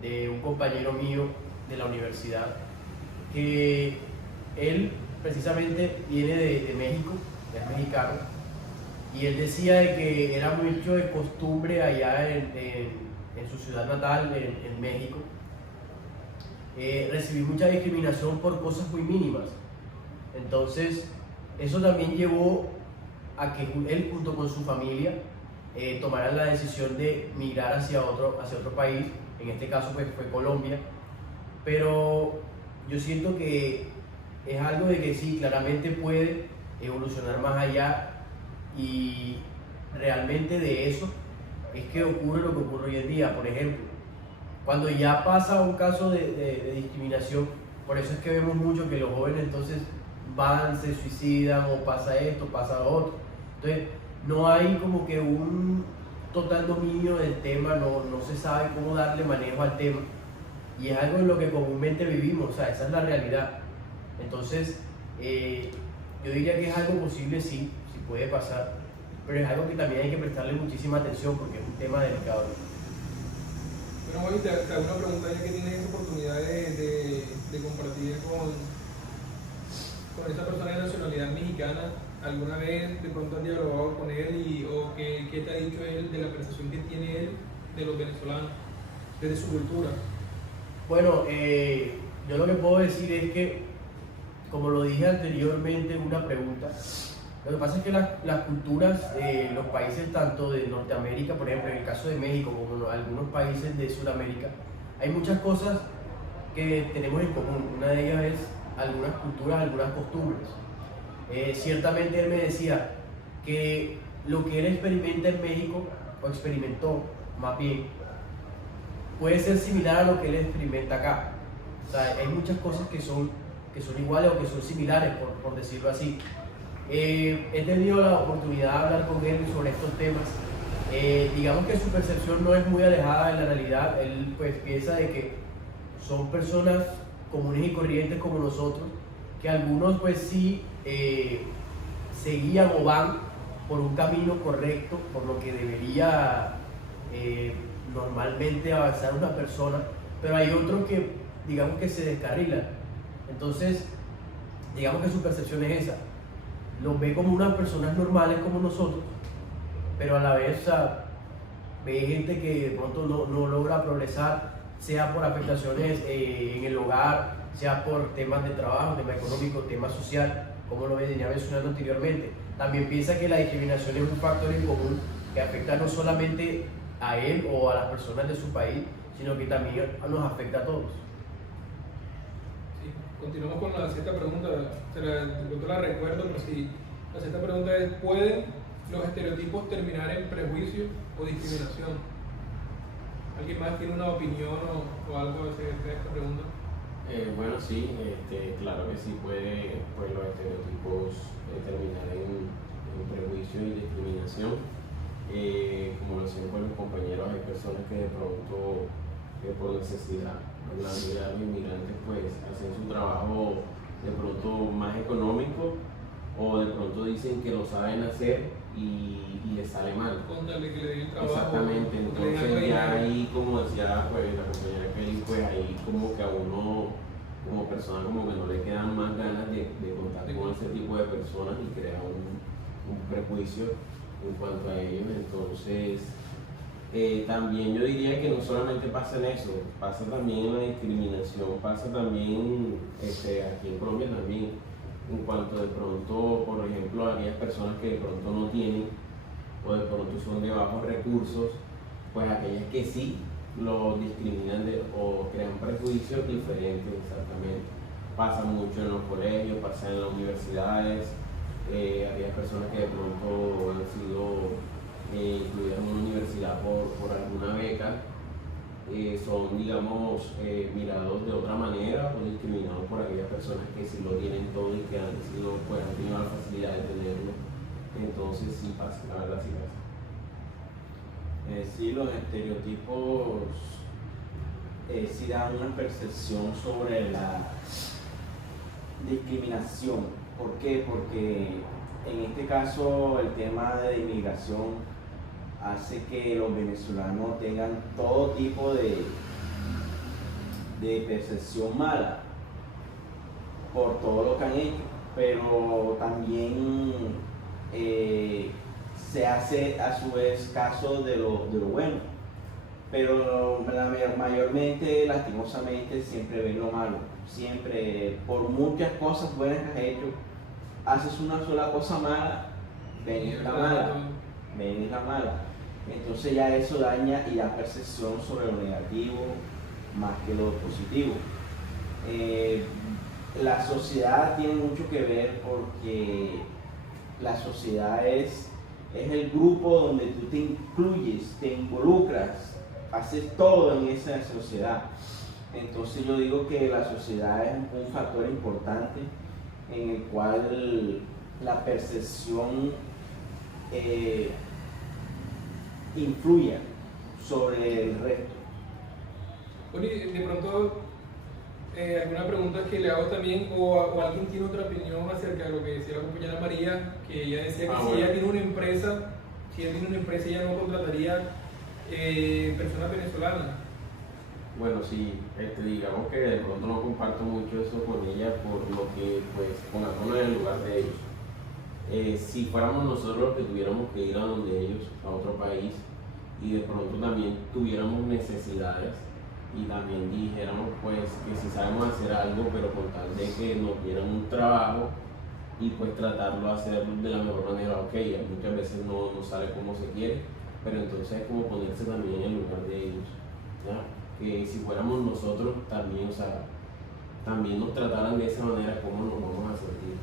de un compañero mío de la universidad que él precisamente viene de México, es mexicano, y él decía de que era mucho de costumbre allá en su ciudad natal, en México, recibir mucha discriminación por cosas muy mínimas. Entonces eso también llevó a que él junto con su familia tomaran la decisión de migrar hacia otro país, en este caso pues fue Colombia, pero yo siento que es algo de que sí, claramente puede evolucionar más allá y realmente de eso es que ocurre lo que ocurre hoy en día. Por ejemplo, cuando ya pasa un caso de discriminación, por eso es que vemos mucho que los jóvenes entonces van, se suicidan o pasa esto, pasa lo otro. Entonces, no hay como que un total dominio del tema, no se sabe cómo darle manejo al tema. Y es algo en lo que comúnmente vivimos, o sea, esa es la realidad. Entonces, yo diría que es algo posible, sí puede pasar, pero es algo que también hay que prestarle muchísima atención porque es un tema delicado. Bueno, Bobby, te hago una pregunta ya que tienes esa oportunidad de compartir con esa persona de nacionalidad mexicana. ¿Alguna vez de pronto has dialogado con él o qué te ha dicho él de la percepción que tiene él de los venezolanos, desde su cultura? Bueno, yo lo que puedo decir es que, como lo dije anteriormente en una pregunta, lo que pasa es que las culturas, los países tanto de Norteamérica, por ejemplo, en el caso de México, como algunos países de Sudamérica, hay muchas cosas que tenemos en común. Una de ellas es algunas culturas, algunas costumbres. Ciertamente él me decía que lo que él experimenta en México, o experimentó más bien, puede ser similar a lo que él experimenta acá. O sea, hay muchas cosas que son iguales o que son similares, por decirlo así. He tenido la oportunidad de hablar con él sobre estos temas. Digamos que su percepción no es muy alejada de la realidad. Él pues piensa de que son personas comunes y corrientes como nosotros, que algunos pues sí se guían o van por un camino correcto, por lo que debería normalmente avanzar una persona, pero hay otros que digamos que se descarrilan. Entonces, digamos que su percepción es esa. Los ve como unas personas normales como nosotros, pero a la vez, o sea, ve gente que de pronto no logra progresar, sea por afectaciones en el hogar, sea por temas de trabajo, tema económico, tema social, como lo venía mencionando anteriormente. También piensa que la discriminación es un factor en común que afecta no solamente a él o a las personas de su país, sino que también nos afecta a todos. Sí, continuamos con la sexta pregunta. De pronto la recuerdo, pero sí. La sexta pregunta es: ¿pueden los estereotipos terminar en prejuicio o discriminación? ¿Alguien más tiene una opinión o algo acerca de esta pregunta? Bueno, sí, claro que sí puede, pues los estereotipos terminar en prejuicio y discriminación. Como lo decían pues, los compañeros, hay personas que de pronto, por necesidad, la mayoría de los inmigrantes pues hacen su trabajo de pronto más económico, o de pronto dicen que lo saben hacer y les sale mal. Contarle que le den el trabajo. Exactamente, entonces ya ahí, como decía pues, la compañera Kelly, pues ahí como que a uno como persona como que no le quedan más ganas de contar con ese tipo de personas y crea un prejuicio en cuanto a ellos. Entonces también yo diría que no solamente pasa en eso, pasa también en la discriminación, pasa también aquí en Colombia también, en cuanto de pronto, por ejemplo, a aquellas personas que de pronto no tienen o de pronto son de bajos recursos, pues aquellas que sí lo discriminan o crean prejuicios diferentes. Exactamente, pasa mucho en los colegios, pasa en las universidades. Aquellas personas que de pronto han sido incluidas en una universidad por alguna beca, son, digamos, mirados de otra manera o discriminados por aquellas personas que sí lo tienen todo y que han tenido la facilidad de tenerlo. Entonces sí pasa, la verdad sí pasa. Sí, los estereotipos sí dan una percepción sobre la discriminación. ¿Por qué? Porque en este caso el tema de inmigración hace que los venezolanos tengan todo tipo de percepción mala por todo lo que han hecho, pero también se hace a su vez caso de lo bueno, pero mayormente, lastimosamente, siempre ven lo malo. Siempre, por muchas cosas buenas que has hecho, haces una sola cosa mala, ven la mala. Entonces ya eso daña y da percepción sobre lo negativo más que lo positivo. La sociedad tiene mucho que ver porque la sociedad es es el grupo donde tú te incluyes, te involucras, haces todo en esa sociedad. Entonces yo digo que la sociedad es un factor importante en el cual la percepción influye sobre el resto. Bueno, y de pronto, alguna pregunta que le hago también, o alguien tiene otra opinión acerca de lo que decía la compañera María, que ella decía que si ella tiene una empresa, ella no contrataría personas venezolanas. Bueno, sí, digamos que de pronto no comparto mucho eso con ella por lo que, pues, pongámonos en el lugar de ellos. Si fuéramos nosotros los que tuviéramos que ir a donde ellos, a otro país, y de pronto también tuviéramos necesidades, y también dijéramos pues que si sabemos hacer algo, pero con tal de que nos dieran un trabajo y pues tratarlo de hacer de la mejor manera, ok, muchas veces no sale como se quiere, pero entonces es como ponerse también en el lugar de ellos, ¿ya? Que si fuéramos nosotros también, o sea, también nos trataran de esa manera, ¿cómo nos vamos a sentir?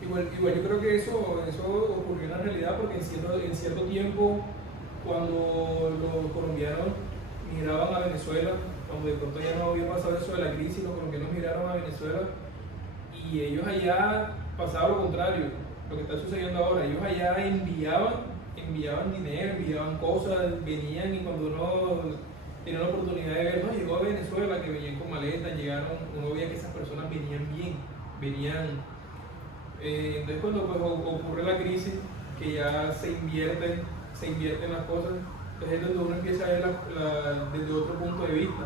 Igual yo creo que eso ocurrió en la realidad, porque en cierto tiempo, cuando los colombianos migraban a Venezuela, cuando de pronto ya no había pasado eso de la crisis, los colombianos migraron a Venezuela y ellos allá pasaba lo contrario, lo que está sucediendo ahora. Ellos allá enviaban dinero, enviaban cosas, venían, y cuando uno tenía la oportunidad de ver, no, llegó a Venezuela, que venían con maletas, llegaron, uno veía que esas personas venían bien, entonces cuando pues, ocurre la crisis, que ya se invierten las cosas, entonces es donde uno empieza a ver desde otro punto de vista.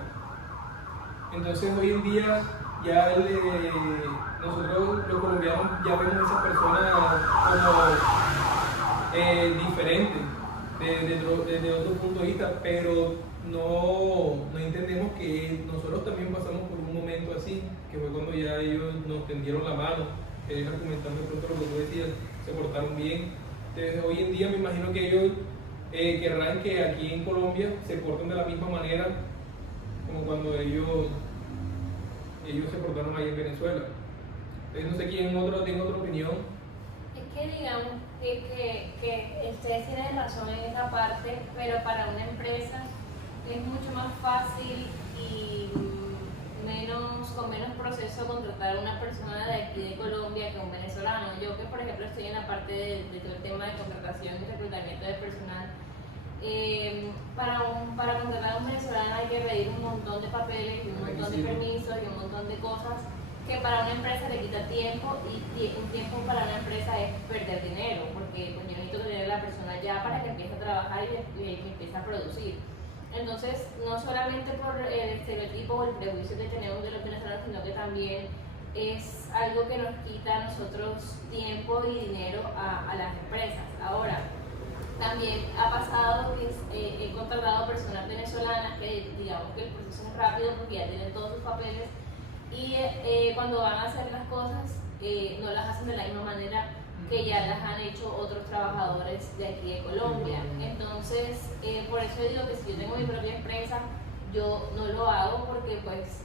Entonces hoy en día ya nosotros los colombianos ya vemos a esas personas como diferentes desde otro punto de vista, pero no entendemos que nosotros también pasamos por un momento así, que fue cuando ya ellos nos tendieron la mano, argumentando de pronto lo que tú decías, se portaron bien. Entonces hoy en día me imagino que ellos querrán que aquí en Colombia se porten de la misma manera como cuando ellos se portaron ahí en Venezuela. Entonces no sé quién otro tiene otra opinión. Es que digamos que ustedes tienen razón en esa parte, pero para una empresa es mucho más fácil y con menos proceso contratar a una persona de aquí de Colombia que un venezolano. Yo que por ejemplo estoy en la parte de todo el tema de contratación y reclutamiento de personal, para contratar a un venezolano hay que pedir un montón de papeles y un montón de permisos y un montón de cosas que para una empresa le quita tiempo, y un tiempo para una empresa es perder dinero, porque pues, yo necesito tener a la persona ya para que empiece a trabajar y empiece a producir. Entonces, no solamente por el estereotipo o el prejuicio que tenemos de los venezolanos, sino que también es algo que nos quita a nosotros tiempo y dinero a las empresas. Ahora, también ha pasado que he contratado personas venezolanas que digamos que el proceso es rápido porque ya tienen todos sus papeles, y cuando van a hacer las cosas no las hacen de la misma manera que ya las han hecho otros trabajadores de aquí de Colombia. Entonces, por eso digo que si yo tengo mi propia empresa, yo no lo hago porque pues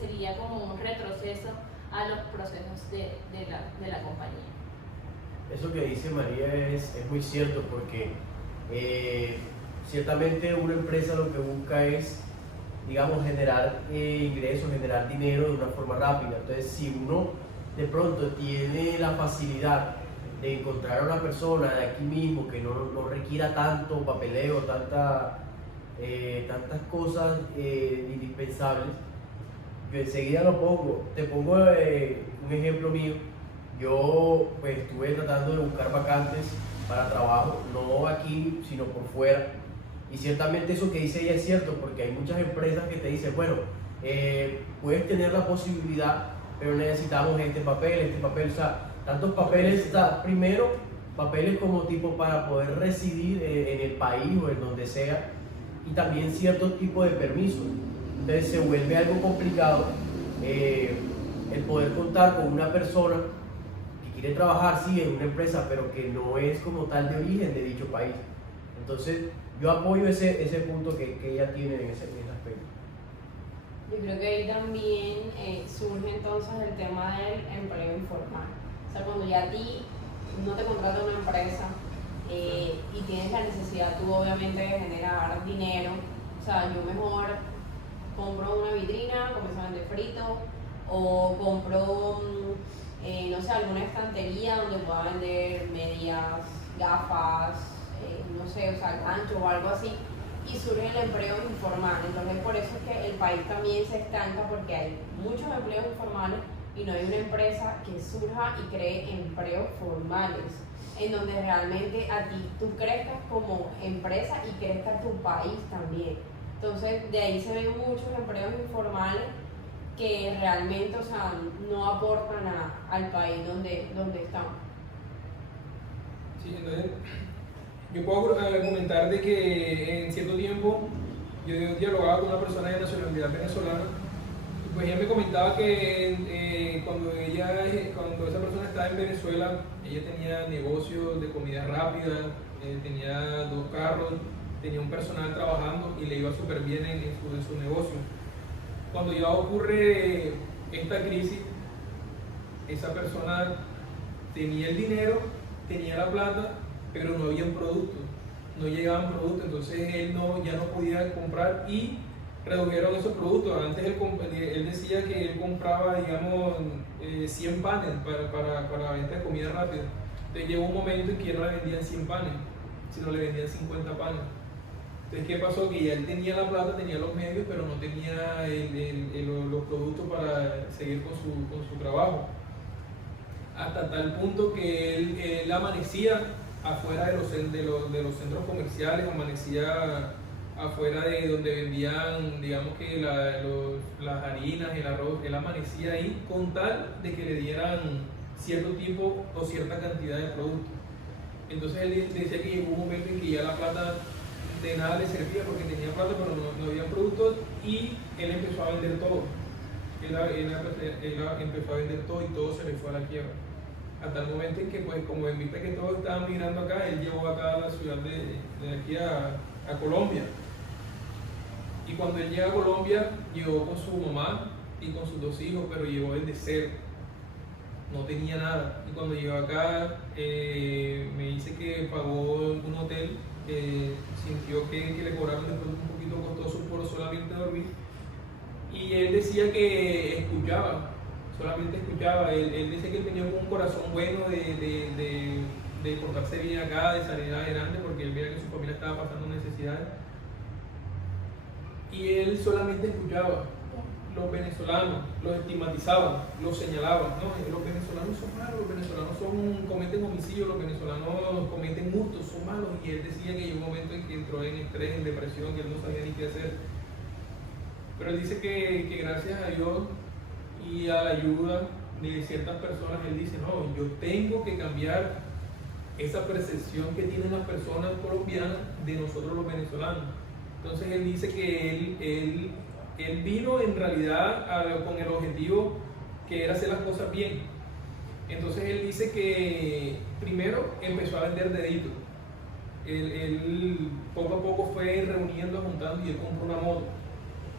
sería como un retroceso a los procesos de la compañía. Eso que dice María es muy cierto, porque ciertamente una empresa lo que busca es, digamos, generar ingresos, generar dinero de una forma rápida. Entonces, si uno de pronto tiene la facilidad de encontrar a una persona de aquí mismo que no requiera tanto papeleo, tantas cosas indispensables, yo enseguida lo pongo. Te pongo un ejemplo mío. Yo pues estuve tratando de buscar vacantes para trabajo, no aquí, sino por fuera. Y ciertamente eso que dice ella es cierto, porque hay muchas empresas que te dicen, bueno, puedes tener la posibilidad, pero necesitamos este papel, o sea, tantos papeles. Primero, papeles como tipo para poder residir en el país o en donde sea, y también cierto tipo de permisos. Entonces se vuelve algo complicado el poder contar con una persona que quiere trabajar, sí, en una empresa, pero que no es como tal de origen de dicho país. Entonces, yo apoyo ese punto que ella tiene en ese aspecto. Yo creo que ahí también surge entonces el tema del empleo informal. O sea, cuando ya a ti no te contrata una empresa, necesidad tú obviamente de generar dinero. O sea, yo mejor compro una vitrina, comienzo a vender frito, o compro, no sé, alguna estantería donde pueda vender medias, gafas, no sé, o sea, gancho o algo así, y surge el empleo informal. Entonces, por eso es que el país también se estanca, porque hay muchos empleos informales y no hay una empresa que surja y cree empleos formales, en donde realmente a ti tú crezcas como empresa y crezca tu país también. Entonces, de ahí se ven muchos empleos informales que realmente, o sea, no aportan al país donde estamos. Sí, entonces, yo puedo comentar de que en cierto tiempo yo dialogaba con una persona de nacionalidad venezolana, y pues ella me comentaba que cuando esa persona estaba en Venezuela, ella tenía negocios de comida rápida, tenía 2 carros, tenía un personal trabajando y le iba súper bien en su negocio. Cuando ya ocurre esta crisis, esa persona tenía el dinero, tenía la plata, pero no había un producto, no llegaban productos, entonces él ya no podía comprar y redujeron esos productos. Antes él decía que él compraba, digamos, 100 panes para venta de comida rápida. Entonces llegó un momento en que ya no le vendían 100 panes, sino le vendían 50 panes. Entonces, ¿qué pasó? Que ya él tenía la plata, tenía los medios, pero no tenía los productos para seguir con su trabajo. Hasta tal punto que él amanecía afuera de los centros comerciales, amanecía afuera de donde vendían, digamos que las harinas, el arroz. Él amanecía ahí con tal de que le dieran cierto tipo o cierta cantidad de productos. Entonces él decía que llegó un momento en que ya la plata de nada le servía, porque tenía plata pero no había productos, y él empezó a vender todo. Él empezó a vender todo y todo se le fue a la quiebra. Hasta el momento en que, pues, como en vista que todos estaban migrando acá, él llegó acá a la ciudad de aquí a Colombia. Y cuando él llega a Colombia, llegó con su mamá y con sus 2 hijos, pero llegó desde cero. No tenía nada. Y cuando llegó acá, me dice que pagó un hotel, sintió que le cobraron de pronto un poquito costoso por solamente dormir. Y él decía que escuchaba, solamente escuchaba. Él dice que él tenía un corazón bueno de portarse bien acá, de salir adelante, porque él veía que su familia estaba pasando necesidades. Y él solamente escuchaba. Los venezolanos los estigmatizaban, los señalaban. No, los venezolanos son malos, los venezolanos cometen homicidios, los venezolanos cometen hurtos, son malos. Y él decía que llegó un momento en que entró en estrés, en depresión, que él no sabía ni qué hacer. Pero él dice que gracias a Dios y a la ayuda de ciertas personas, él dice, no, yo tengo que cambiar esa percepción que tienen las personas colombianas de nosotros los venezolanos. Entonces él dice que él vino en realidad con el objetivo que era hacer las cosas bien. Entonces él dice que primero empezó a vender deditos. Él poco a poco fue reuniendo, juntando, y él compró una moto.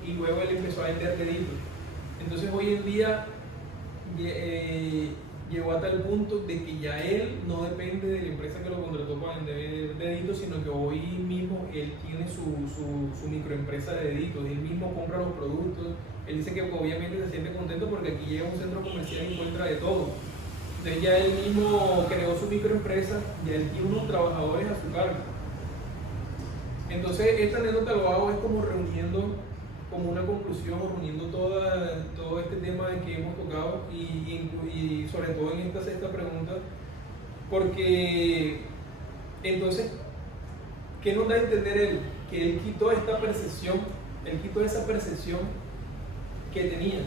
Y luego él empezó a vender deditos. Entonces hoy en día llegó a tal punto de que ya él no depende de la empresa que lo contrató para vender deditos, sino que hoy mismo él tiene su microempresa de deditos, él mismo compra los productos. Él dice que obviamente se siente contento porque aquí llega a un centro comercial y encuentra de todo. Entonces ya él mismo creó su microempresa, ya él tiene unos trabajadores a su cargo. Entonces esta anécdota lo hago es como reuniendo, como una conclusión, reuniendo todo este tema que hemos tocado y sobre todo en esta sexta pregunta, porque entonces, ¿qué nos da a entender él? Que él quitó esta percepción, él quitó esa percepción que tenía,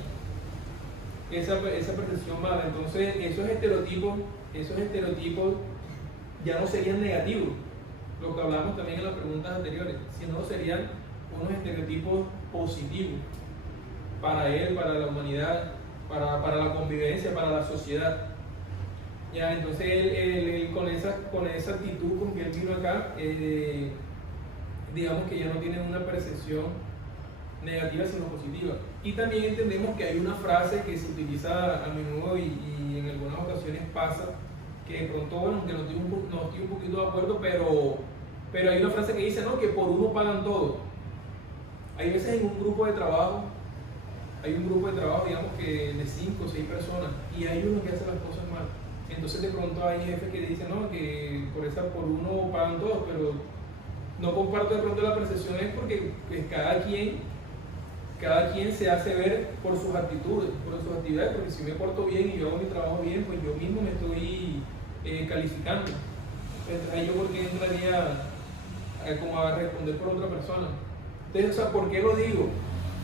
esa percepción mala. Entonces esos estereotipos ya no serían negativos, lo que hablamos también en las preguntas anteriores, sino serían unos estereotipos positivos para él, para la humanidad, para la convivencia, para la sociedad. Ya, entonces él con esa actitud con que él vino acá, digamos que ya no tiene una percepción negativa sino positiva. Y también entendemos que hay una frase que se utiliza a menudo y en algunas ocasiones pasa, que de pronto, bueno, aunque no estoy un poquito de acuerdo, pero Pero hay una frase que dice, ¿no? Que por uno pagan todo. Hay veces en un grupo de trabajo, digamos que de 5 o 6 personas, y hay uno que hace las cosas mal. Entonces de pronto hay jefes que dicen, no, que por uno pagan todos, pero no comparto de pronto la percepción, es porque pues, cada quien se hace ver por sus actitudes, por sus actividades, porque si me porto bien y yo hago mi trabajo bien, pues yo mismo me estoy calificando. Entonces ahí yo, ¿por qué entraría como a responder por otra persona? Entonces, o sea, ¿por qué lo digo?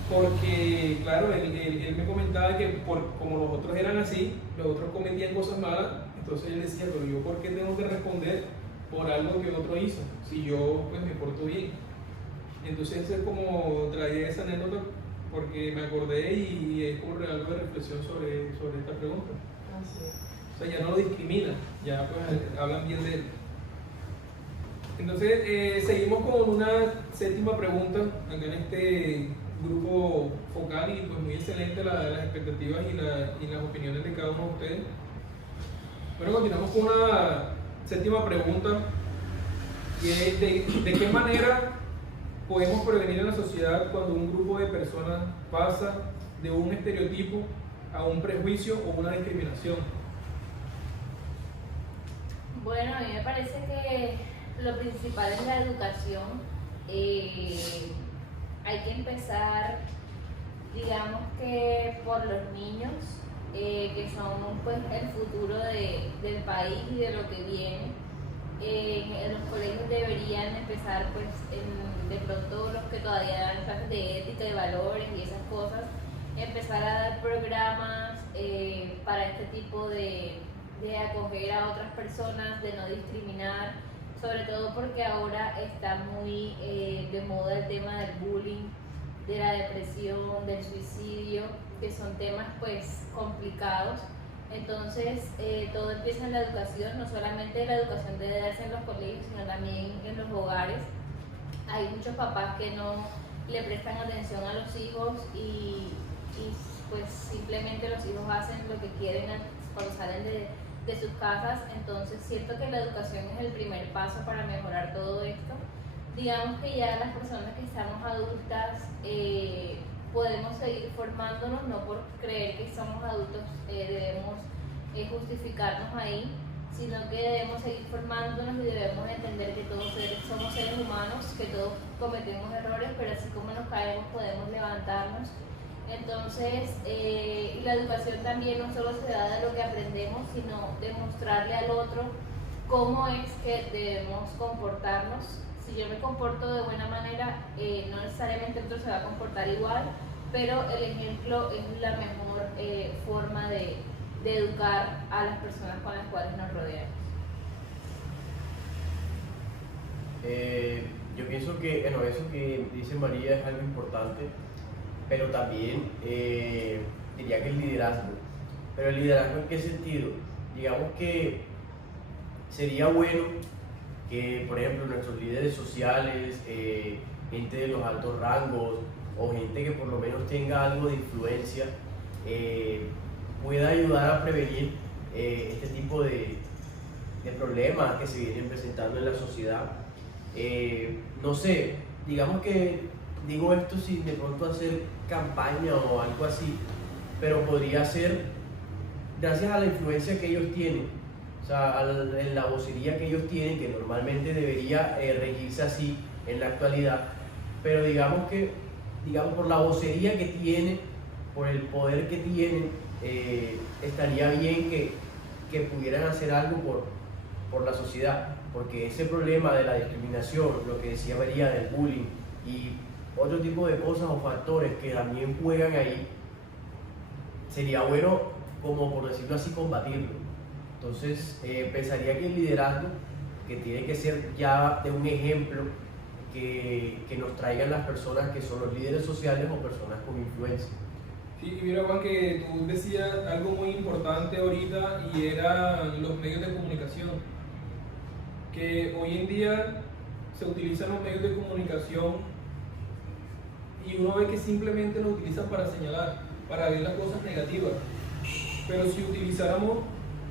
Porque, claro, él me comentaba que como los otros eran así, los otros cometían cosas malas, entonces él decía, pero yo, ¿por qué tengo que responder por algo que otro hizo? Si yo, pues, me porto bien. Entonces, es como traía esa anécdota porque me acordé y es como algo de reflexión sobre esta pregunta. Así es. O sea, ya no lo discrimina, ya pues hablan bien de él. Entonces, seguimos con una séptima pregunta acá en este grupo focal y pues muy excelente las expectativas y las opiniones de cada uno de ustedes. Bueno, continuamos con una séptima pregunta, que es de qué manera podemos prevenir en la sociedad cuando un grupo de personas pasa de un estereotipo a un prejuicio o una discriminación. Bueno, a mí me parece que lo principal es la educación. Hay que empezar, digamos que por los niños, que son pues el futuro del país y de lo que viene. En los colegios deberían empezar pues de pronto los que todavía dan clases de ética, de valores y esas cosas, empezar a dar programas para este tipo de acoger a otras personas, de no discriminar, sobre todo porque ahora está muy de moda el tema del bullying, de la depresión, del suicidio, que son temas pues complicados. Entonces todo empieza en la educación, no solamente la educación debe darse en los colegios, sino también en los hogares. Hay muchos papás que no le prestan atención a los hijos y pues simplemente los hijos hacen lo que quieren cuando salen de sus casas. Entonces siento que la educación es el primer paso para mejorar todo esto. Digamos que ya las personas que estamos adultas podemos seguir formándonos, no por creer que somos adultos debemos justificarnos ahí, sino que debemos seguir formándonos y debemos entender que todos somos seres humanos, que todos cometemos errores, pero así como nos caemos podemos levantarnos. Entonces, la educación también no solo se da de lo que aprendemos, sino de mostrarle al otro cómo es que debemos comportarnos. Si yo me comporto de buena manera, no necesariamente el otro se va a comportar igual, pero el ejemplo es la mejor forma de educar a las personas con las cuales nos rodeamos. Yo pienso que, bueno, eso que dice María es algo importante, pero también diría que el liderazgo. Pero el liderazgo, ¿en qué sentido? Digamos que sería bueno que, por ejemplo, nuestros líderes sociales, gente de los altos rangos o gente que por lo menos tenga algo de influencia, pueda ayudar a prevenir este tipo de problemas que se vienen presentando en la sociedad. No sé, digamos que digo esto sin de pronto hacer campaña o algo así, pero podría ser gracias a la influencia que ellos tienen, o sea, en la vocería que ellos tienen, que normalmente debería regirse así en la actualidad, pero digamos por la vocería que tienen, por el poder que tienen, estaría bien que pudieran hacer algo por la sociedad, porque ese problema de la discriminación, lo que decía María del bullying y otro tipo de cosas o factores que también juegan ahí, sería bueno, como por decirlo así, combatirlo. Entonces, pensaría que el liderazgo, que tiene que ser ya de un ejemplo que nos traigan las personas que son los líderes sociales o personas con influencia. Sí, y mira, Juan, que tú decías algo muy importante ahorita y eran los medios de comunicación. Que hoy en día se utilizan los medios de comunicación y uno ve que simplemente los utilizan para señalar, para ver las cosas negativas. Pero si utilizáramos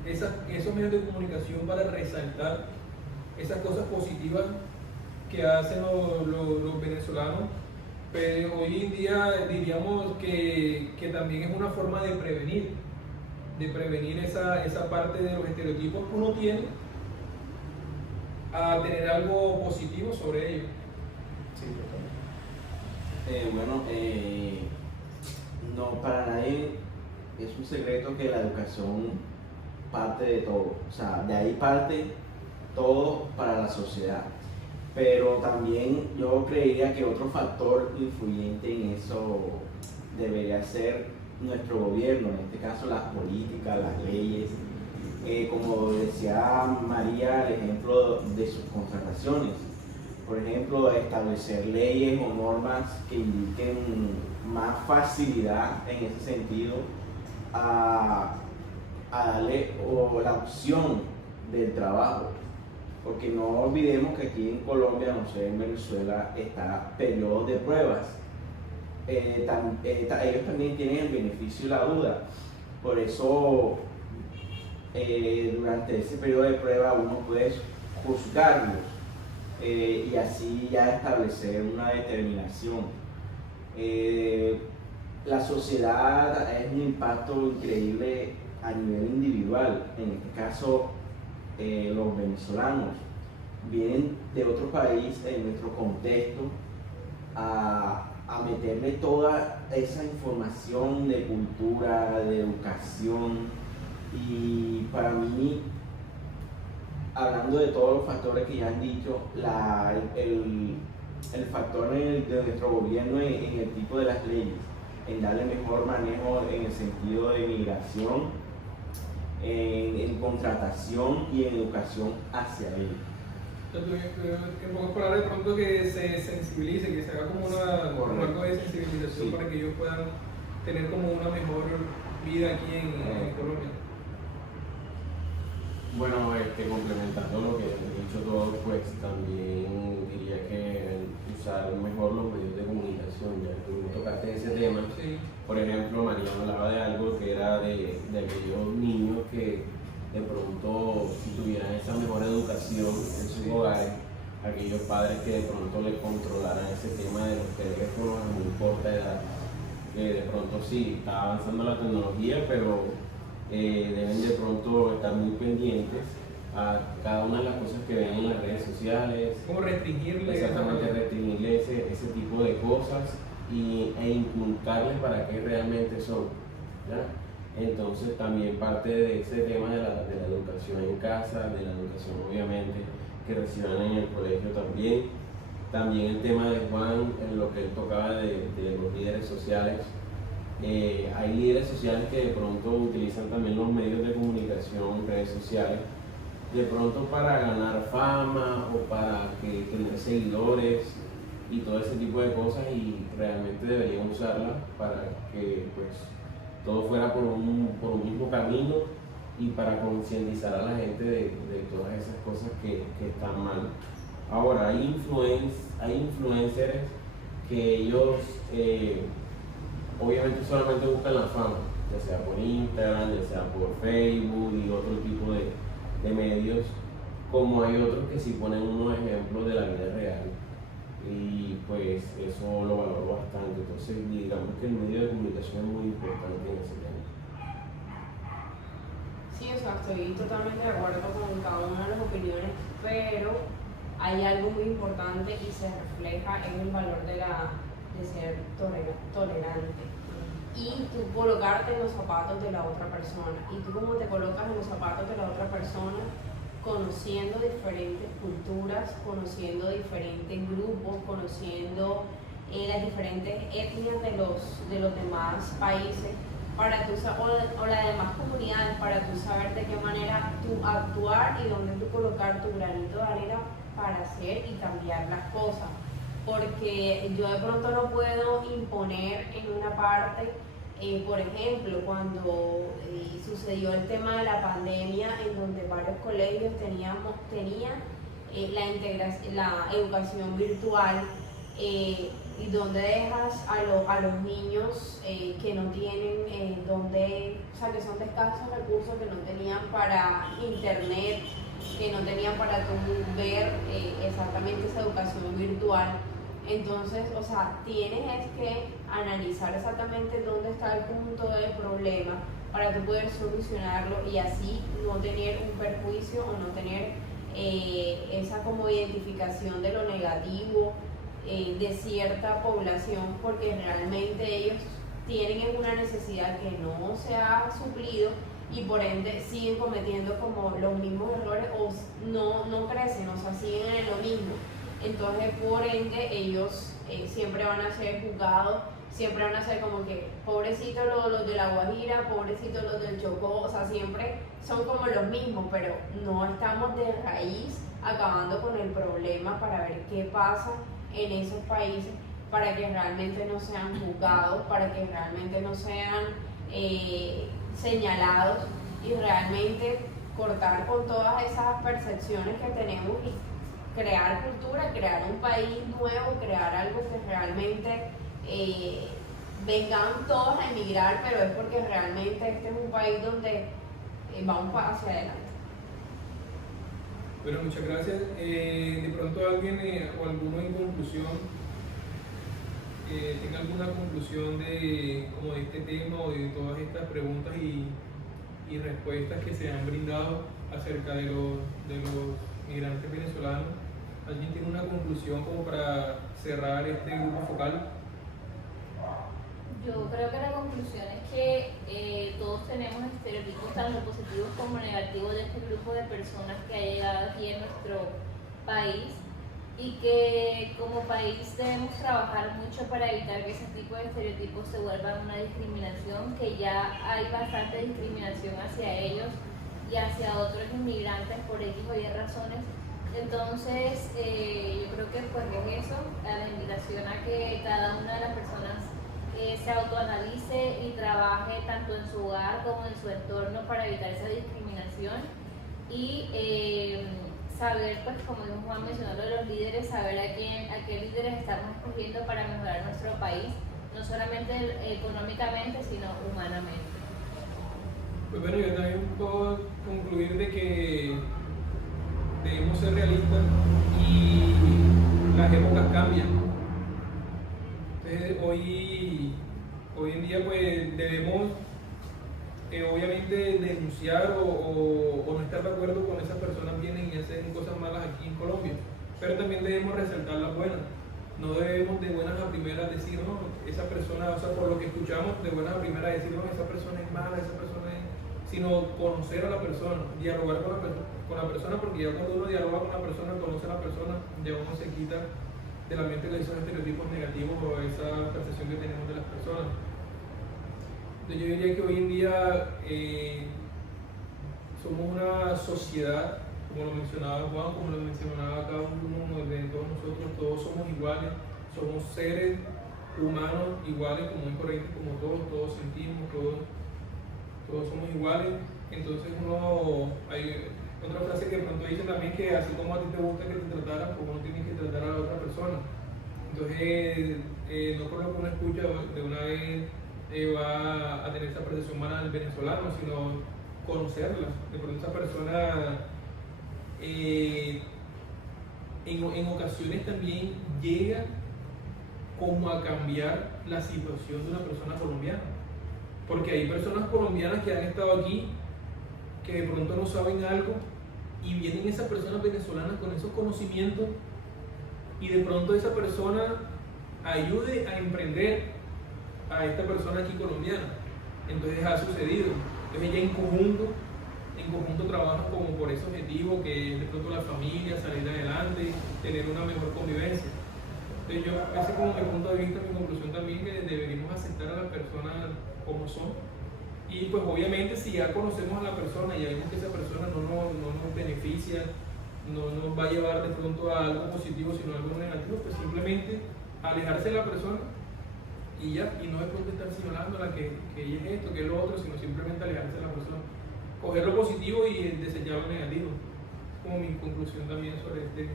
esos medios de comunicación para resaltar esas cosas positivas, que hacen los venezolanos, pero hoy en día diríamos que también es una forma de prevenir esa parte de los estereotipos que uno tiene, a tener algo positivo sobre ellos. Sí, No, para nadie es un secreto que la educación parte de todo, o sea, de ahí parte todo para la sociedad. Pero también yo creería que otro factor influyente en eso debería ser nuestro gobierno, en este caso las políticas, las leyes. Como decía María, el ejemplo de sus contrataciones. Por ejemplo, establecer leyes o normas que indiquen más facilidad en ese sentido a darle la opción del trabajo. Porque no olvidemos que aquí en Colombia, no sé, en Venezuela, está periodo de pruebas. Ellos también tienen el beneficio y la duda. Por eso, durante ese periodo de prueba uno puede juzgarlos y así ya establecer una determinación. La sociedad es un impacto increíble a nivel individual. En este caso, los venezolanos vienen de otro país en nuestro contexto a meterle toda esa información de cultura, de educación, y para mí, hablando de todos los factores que ya han dicho, el factor de nuestro gobierno en el tipo de las leyes, en darle mejor manejo en el sentido de migración, en contratación y en educación hacia ellos. En pocas palabras, de pronto que se sensibilice, que se haga como algo de sensibilización, sí, para que ellos puedan tener como una mejor vida aquí en Colombia. Bueno, complementando lo que han dicho todos, pues también diría que usar mejor los medios de comunicación, ya que tú tocaste ese tema. Sí. Por ejemplo, María hablaba de algo que era de aquellos niños que de pronto, si tuvieran esa mejor educación en sus hogares, aquellos padres que de pronto les controlaran ese tema de los teléfonos a muy corta edad, que de pronto sí, está avanzando la tecnología, pero deben de pronto estar muy pendientes a cada una de las cosas que ven en las redes sociales. ¿Cómo restringirle? Exactamente, restringirle ese tipo de cosas e inculcarles para qué realmente son, ¿ya? Entonces también parte de ese tema de la educación en casa, de la educación obviamente que reciban en el colegio también el tema de Juan, en lo que él tocaba de los líderes sociales. Hay líderes sociales que de pronto utilizan también los medios de comunicación, redes sociales, de pronto para ganar fama o para tener seguidores y todo ese tipo de cosas, y realmente deberían usarla para que pues todo fuera por un mismo camino y para concientizar a la gente de todas esas cosas que están mal. Ahora, hay influencers que ellos obviamente solamente buscan la fama, ya sea por Instagram, ya sea por Facebook y otro tipo de medios, como hay otros que sí ponen unos ejemplos de la vida real, y pues eso lo valoro bastante. Entonces digamos que el medio de comunicación es muy importante en ese tema. Sí, o sea, estoy totalmente de acuerdo con cada una de las opiniones, pero hay algo muy importante y se refleja en el valor de ser tolerante y tú colocarte en los zapatos de la otra persona. Y tú, como te colocas en los zapatos de la otra persona, conociendo diferentes culturas, conociendo diferentes grupos, conociendo las diferentes etnias de los demás países, para tú, o las demás comunidades, para tú saber de qué manera tú actuar y dónde tú colocar tu granito de arena para hacer y cambiar las cosas. Porque yo de pronto no puedo imponer en una parte, por ejemplo, cuando sucedió el tema de la pandemia, en donde varios colegios tenían la educación virtual, y donde dejas a los niños que no tienen o sea, que son de escasos recursos, que no tenían para internet, que no tenían para tú ver exactamente esa educación virtual. Entonces, o sea, tienes que analizar exactamente dónde está el punto del problema para tú poder solucionarlo y así no tener un perjuicio o no tener esa como identificación de lo negativo de cierta población, porque realmente ellos tienen una necesidad que no se ha suplido y por ende siguen cometiendo como los mismos errores o no crecen, o sea, siguen en lo mismo. Entonces, por ende, ellos siempre van a ser juzgados, siempre van a ser como que pobrecitos los de La Guajira, pobrecitos los del Chocó, o sea, siempre son como los mismos, pero no estamos de raíz acabando con el problema para ver qué pasa en esos países, para que realmente no sean juzgados, para que realmente no sean señalados y realmente cortar con todas esas percepciones que tenemos y crear cultura, crear un país nuevo, crear algo que realmente vengan todos a emigrar, pero es porque realmente este es un país donde vamos hacia adelante. Bueno, muchas gracias. De pronto alguien o alguno en conclusión, tenga alguna conclusión de este tema o de todas estas preguntas y respuestas que se han brindado acerca de los migrantes venezolanos. ¿Alguien tiene una conclusión como para cerrar este grupo focal? Yo creo que la conclusión es que todos tenemos estereotipos tanto positivos como negativos de este grupo de personas que ha llegado aquí en nuestro país y que como país debemos trabajar mucho para evitar que ese tipo de estereotipos se vuelvan una discriminación, que ya hay bastante discriminación hacia ellos y hacia otros inmigrantes por X o Y razones. Entonces yo creo que pues es eso, a la invitación a que cada una de las personas se autoanalice y trabaje tanto en su hogar como en su entorno para evitar esa discriminación y saber, pues como dijo Juan mencionando los líderes, saber a qué líderes estamos escogiendo para mejorar nuestro país, no solamente económicamente, sino humanamente. Pues bueno, yo también puedo concluir de que debemos ser realistas y las épocas cambian. Entonces, hoy en día pues debemos obviamente denunciar o no estar de acuerdo con esas personas vienen y hacen cosas malas aquí en Colombia, pero también debemos resaltar las buenas. No debemos de buenas a primeras decir, no, esa persona, o sea, por lo que escuchamos, de buenas a primeras decir, no, esa persona es mala, esa persona es... sino conocer a la persona, dialogar con la persona, porque ya cuando uno dialoga con la persona, conoce a la persona, ya uno se quita de la mente de esos estereotipos negativos o esa percepción que tenemos de las personas. Entonces yo diría que hoy en día somos una sociedad, como lo mencionaba Juan, como lo mencionaba cada uno de todos nosotros, todos somos iguales, somos seres humanos iguales, como y corrientes, como todos sentimos, todos somos iguales. Entonces hay otra frase que de pronto dice también que así como a ti te gusta que te trataran, pues uno tiene que tratar a la otra persona. Entonces no por lo que uno escucha de una vez va a tener esa percepción mala del venezolano, sino conocerla. De pronto esa persona en ocasiones también llega como a cambiar la situación de una persona colombiana. Porque hay personas colombianas que han estado aquí, que de pronto no saben algo, y vienen esas personas venezolanas con esos conocimientos, y de pronto esa persona ayude a emprender a esta persona aquí colombiana. Entonces ha sucedido. Entonces ella en conjunto trabajan como por ese objetivo, que es de pronto la familia, salir adelante, tener una mejor convivencia. Entonces ese es como mi punto de vista, mi conclusión también, que deberíamos aceptar a las personas como son. Y pues obviamente si ya conocemos a la persona y ya vemos que esa persona no nos beneficia, no nos va a llevar de pronto a algo positivo, sino a algo negativo, pues simplemente alejarse de la persona y ya, y no de pronto estar señalándola que ella es esto, que es lo otro, sino simplemente alejarse de la persona, coger lo positivo y desechar lo negativo. Es como mi conclusión también sobre este.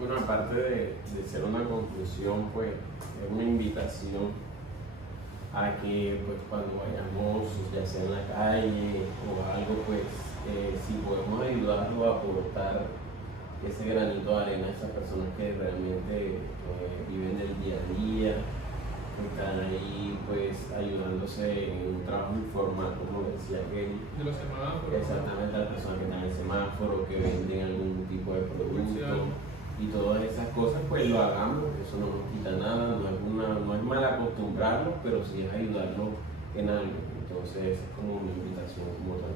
Bueno, aparte de ser una conclusión, pues es una invitación a que pues cuando vayamos, ya sea en la calle o algo, pues si podemos ayudarlo a aportar ese granito de arena a esas personas que realmente viven el día a día, que están ahí pues ayudándose en un trabajo informal, como decía Kelly. De los semáforos. Exactamente, las personas que están en el semáforo, que venden algún tipo de producto y todas esas cosas, pues lo hagamos, eso no nos quita nada, no es mal acostumbrarlos, pero sí es ayudarlos en algo. Entonces es como una invitación como tal.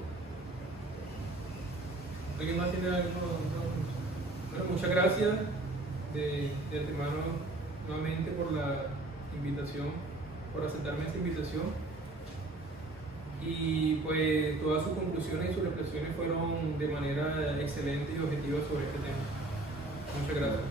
¿Alguien más tiene algo? Bueno, muchas gracias de antemano nuevamente por la invitación, por aceptarme esta invitación. Y pues todas sus conclusiones y sus reflexiones fueron de manera excelente y objetiva sobre este tema. Muchas gracias.